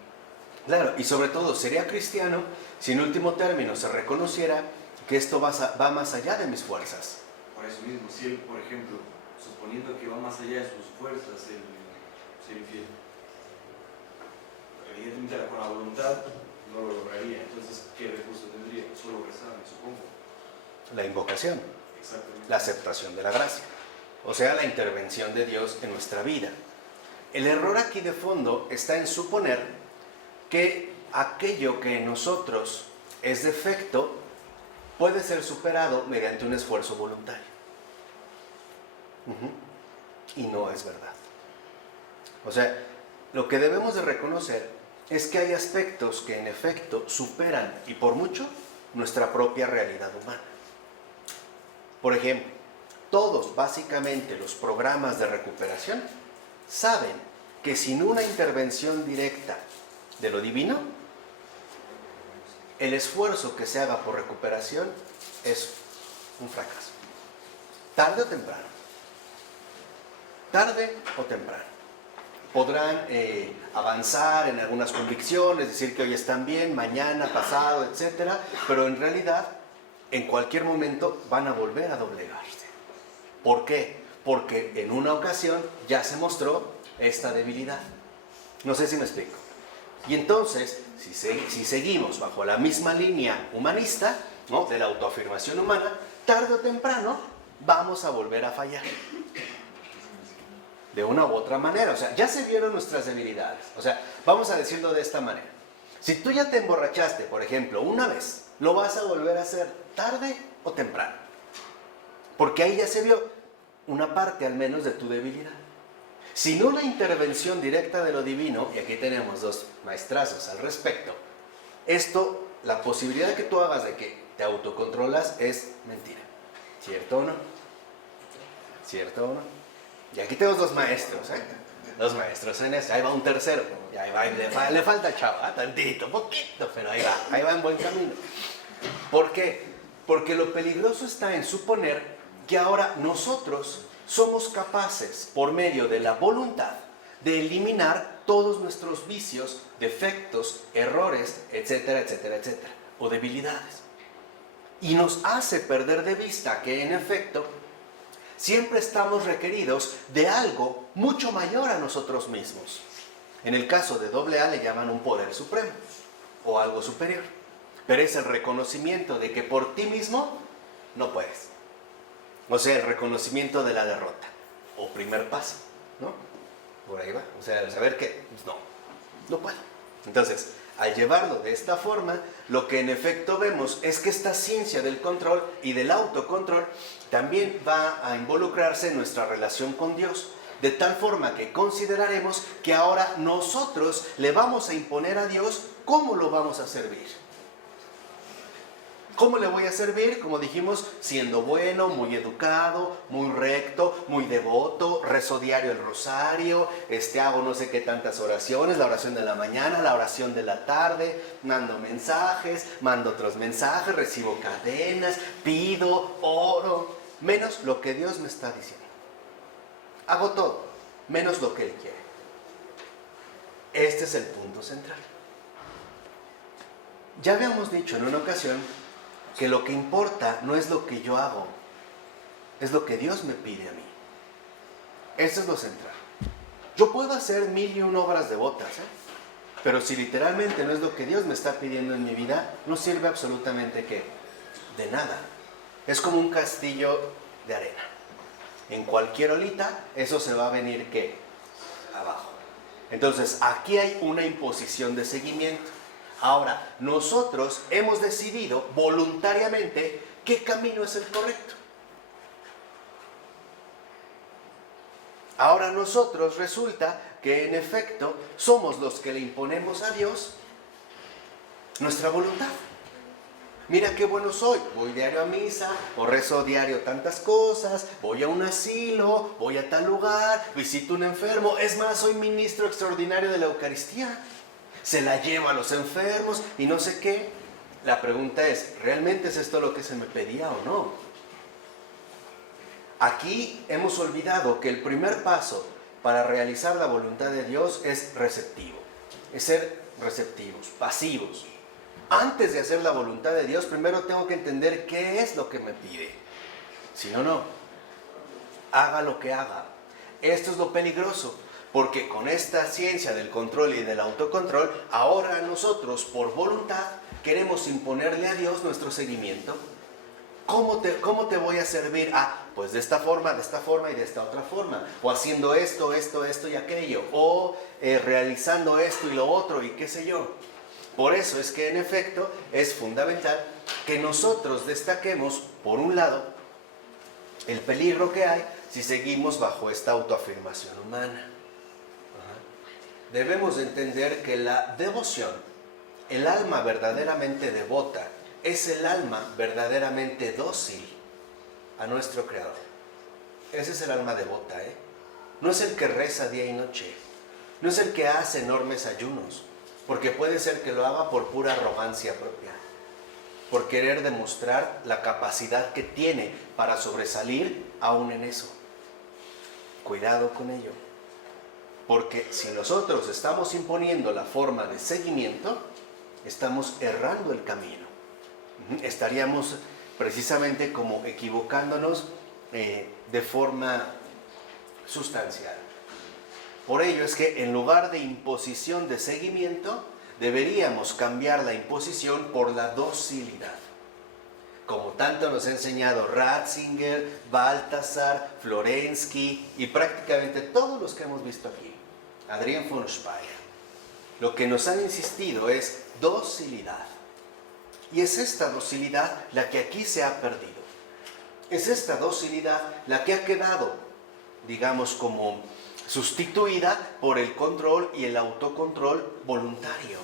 Claro, y sobre todo sería cristiano si en último término se reconociera que esto va más allá de mis fuerzas. Por eso mismo, si él, por ejemplo, suponiendo que va más allá de sus fuerzas, el ser infiel, evidentemente con la voluntad no lo lograría. Entonces, ¿qué recurso tendría? Solo rezar, me supongo. La invocación, Exactamente. la aceptación de la gracia, o sea, la intervención de Dios en nuestra vida. El error aquí de fondo está en suponer que aquello que en nosotros es defecto puede ser superado mediante un esfuerzo voluntario. Y no es verdad. O sea, lo que debemos de reconocer es que hay aspectos que en efecto superan, y por mucho, nuestra propia realidad humana. Por ejemplo, todos básicamente los programas de recuperación saben que sin una intervención directa de lo divino, el esfuerzo que se haga por recuperación es un fracaso. Tarde o temprano. Tarde o temprano. Podrán avanzar en algunas convicciones, decir que hoy están bien, mañana, pasado, etc. Pero en realidad, en cualquier momento van a volver a doblegarse. ¿Por qué? Porque en una ocasión ya se mostró esta debilidad. No sé si me explico. Y entonces, si seguimos bajo la misma línea humanista, ¿no?, de la autoafirmación humana, tarde o temprano vamos a volver a fallar. De una u otra manera. O sea, ya se vieron nuestras debilidades. O sea, vamos a decirlo de esta manera. Si tú ya te emborrachaste, por ejemplo, una vez, lo vas a volver a hacer tarde o temprano. Porque ahí ya se vio una parte al menos de tu debilidad. Sin una intervención directa de lo divino, y aquí tenemos dos maestrazos al respecto, esto, la posibilidad de que tú hagas de que te autocontrolas es mentira. ¿Cierto o no? ¿Cierto o no? Y aquí tenemos dos maestros, ¿eh? Dos maestros en eso. Ahí va un tercero. Y ahí va, le falta chavo, ¿eh? Tantito, poquito, pero ahí va en buen camino. ¿Por qué? Porque lo peligroso está en suponer que ahora nosotros somos capaces, por medio de la voluntad, de eliminar todos nuestros vicios, defectos, errores, etcétera, etcétera, etcétera, o debilidades. Y nos hace perder de vista que, en efecto, siempre estamos requeridos de algo mucho mayor a nosotros mismos. En el caso de AA le llaman un poder supremo, o algo superior. Pero es el reconocimiento de que por ti mismo no puedes. O sea, el reconocimiento de la derrota, o primer paso, ¿no? Por ahí va. O sea, el saber que pues no puedo. Entonces, al llevarlo de esta forma, lo que en efecto vemos es que esta ciencia del control y del autocontrol también va a involucrarse en nuestra relación con Dios, de tal forma que consideraremos que ahora nosotros le vamos a imponer a Dios cómo lo vamos a servir. ¿Cómo le voy a servir? Como dijimos, siendo bueno, muy educado, muy recto, muy devoto, rezo diario el rosario, hago no sé qué tantas oraciones, la oración de la mañana, la oración de la tarde, mando mensajes, mando otros mensajes, recibo cadenas, pido, oro, menos lo que Dios me está diciendo. Hago todo, menos lo que Él quiere. Este es el punto central. Ya habíamos dicho en una ocasión que lo que importa no es lo que yo hago, es lo que Dios me pide a mí. Eso es lo central. Yo puedo hacer 1001 obras devotas, pero si literalmente no es lo que Dios me está pidiendo en mi vida, no sirve absolutamente de nada. Es como un castillo de arena. En cualquier olita, eso se va a venir ¿qué? Abajo. Entonces, aquí hay una imposición de seguimiento. Ahora, nosotros hemos decidido voluntariamente qué camino es el correcto. Ahora nosotros resulta que en efecto somos los que le imponemos a Dios nuestra voluntad. Mira qué bueno soy, voy diario a misa, o rezo diario tantas cosas, voy a un asilo, voy a tal lugar, visito a un enfermo, es más, soy ministro extraordinario de la Eucaristía, se la llevo a los enfermos y no sé qué. La pregunta es, ¿realmente es esto lo que se me pedía o no? Aquí hemos olvidado que el primer paso para realizar la voluntad de Dios es receptivo, es ser receptivos, pasivos. Antes de hacer la voluntad de Dios, primero tengo que entender qué es lo que me pide. Si no, no. Haga lo que haga. Esto es lo peligroso, porque con esta ciencia del control y del autocontrol, ahora nosotros, por voluntad, queremos imponerle a Dios nuestro seguimiento. ¿Cómo te voy a servir? Pues de esta forma y de esta otra forma. O haciendo esto y aquello. O realizando esto y lo otro y qué sé yo. Por eso es que en efecto es fundamental que nosotros destaquemos, por un lado, el peligro que hay si seguimos bajo esta autoafirmación humana. Debemos entender que la devoción, el alma verdaderamente devota, es el alma verdaderamente dócil a nuestro Creador. Ese es el alma devota, No es el que reza día y noche, no es el que hace enormes ayunos, porque puede ser que lo haga por pura arrogancia propia, por querer demostrar la capacidad que tiene para sobresalir aún en eso. Cuidado con ello, porque si nosotros estamos imponiendo la forma de seguimiento, estamos errando el camino. Estaríamos precisamente como equivocándonos de forma sustancial. Por ello es que en lugar de imposición de seguimiento, deberíamos cambiar la imposición por la docilidad. Como tanto nos ha enseñado Ratzinger, Balthasar, Florensky y prácticamente todos los que hemos visto aquí, Adrián von Speyer. Lo que nos han insistido es docilidad. Y es esta docilidad la que aquí se ha perdido. Es esta docilidad la que ha quedado, digamos, como sustituida por el control y el autocontrol voluntario.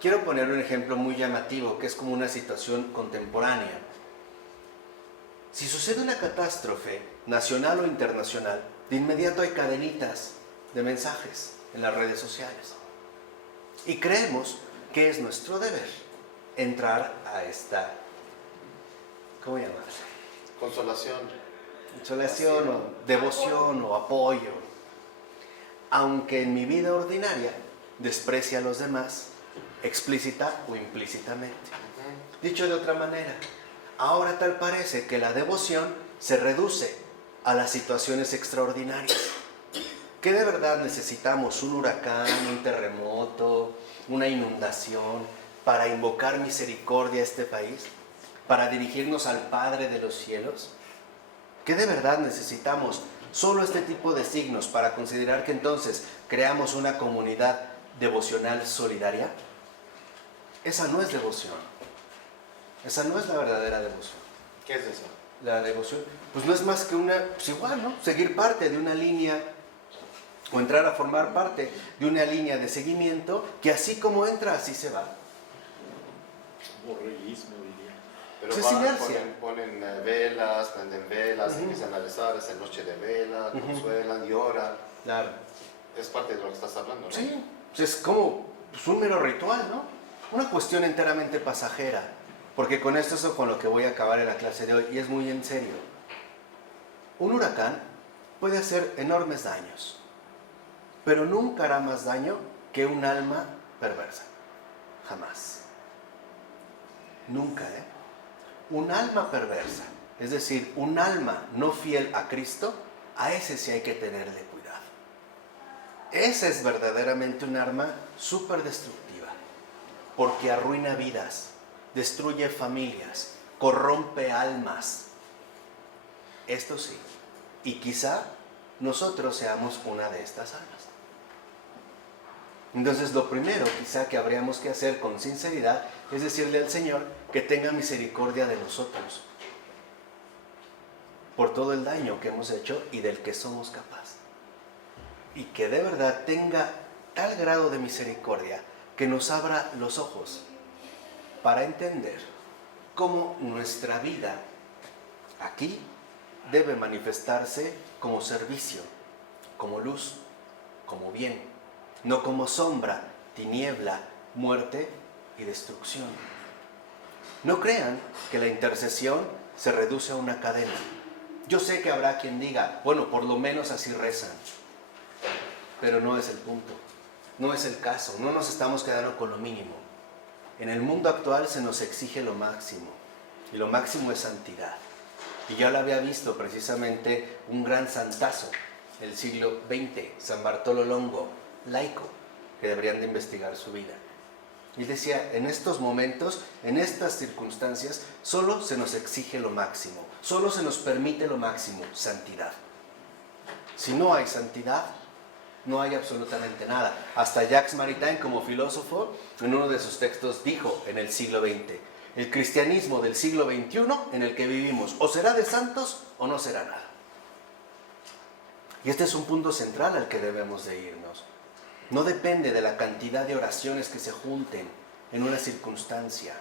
Quiero poner un ejemplo muy llamativo, que es como una situación contemporánea. Si sucede una catástrofe nacional o internacional, de inmediato hay cadenitas de mensajes en las redes sociales. Y creemos que es nuestro deber entrar a esta, ¿cómo llamarse? Consolación o devoción o apoyo. Aunque en mi vida ordinaria desprecia a los demás, explícita o implícitamente. Dicho de otra manera, ahora tal parece que la devoción se reduce a las situaciones extraordinarias. ¿Que de verdad necesitamos un huracán, un terremoto, una inundación para invocar misericordia a este país? ¿Para dirigirnos al Padre de los cielos? ¿Que de verdad necesitamos solo este tipo de signos para considerar que entonces creamos una comunidad devocional solidaria? Esa no es devoción. Esa no es la verdadera devoción. ¿Qué es eso? La devoción, pues no es más que una, pues igual, ¿no? Seguir parte de una línea o entrar a formar parte de una línea de seguimiento que así como entra, así se va. Borreguismo, diría. Pero Pues es inercia. ponen velas, prenden velas, empiezan a rezar, es noche de vela, consuelan, lloran. Claro. Es parte de lo que estás hablando, ¿no? Sí, pues es como pues un mero ritual, ¿no? Una cuestión enteramente pasajera. Porque con esto es con lo que voy a acabar en la clase de hoy, y es muy en serio. Un huracán puede hacer enormes daños, pero nunca hará más daño que un alma perversa. jamás. Nunca, ¿eh? Un alma perversa, es decir, un alma no fiel a Cristo, a ese sí hay que tenerle cuidado. Ese es verdaderamente un arma súper destructiva, porque arruina vidas, destruye familias, corrompe almas. Esto sí, y quizá nosotros seamos una de estas almas. Entonces lo primero quizá que habríamos que hacer con sinceridad es decirle al Señor que tenga misericordia de nosotros por todo el daño que hemos hecho y del que somos capaces. Y que de verdad tenga tal grado de misericordia que nos abra los ojos para entender cómo nuestra vida aquí debe manifestarse como servicio, como luz, como bien, no como sombra, tiniebla, muerte y destrucción. No crean que la intercesión se reduce a una cadena. Yo sé que habrá quien diga, bueno, por lo menos así rezan, pero no es el punto, no es el caso, no nos estamos quedando con lo mínimo. En el mundo actual se nos exige lo máximo, y lo máximo es santidad. Y ya lo había visto precisamente un gran santazo del siglo XX, San Bartolo Longo, laico, que deberían de investigar su vida. Y decía, en estos momentos, en estas circunstancias, solo se nos exige lo máximo, solo se nos permite lo máximo, santidad. Si no hay santidad, no hay absolutamente nada. Hasta Jacques Maritain, como filósofo, en uno de sus textos dijo en el siglo XX, el cristianismo del siglo XXI en el que vivimos o será de santos o no será nada. Y este es un punto central al que debemos de irnos. No depende de la cantidad de oraciones que se junten en una circunstancia.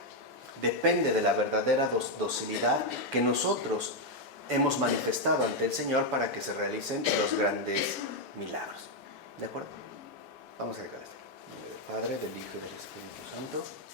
Depende de la verdadera docilidad que nosotros hemos manifestado ante el Señor para que se realicen los grandes milagros. ¿De acuerdo? Vamos a dejar esto. En nombre del Padre, del Hijo y del Espíritu Santo.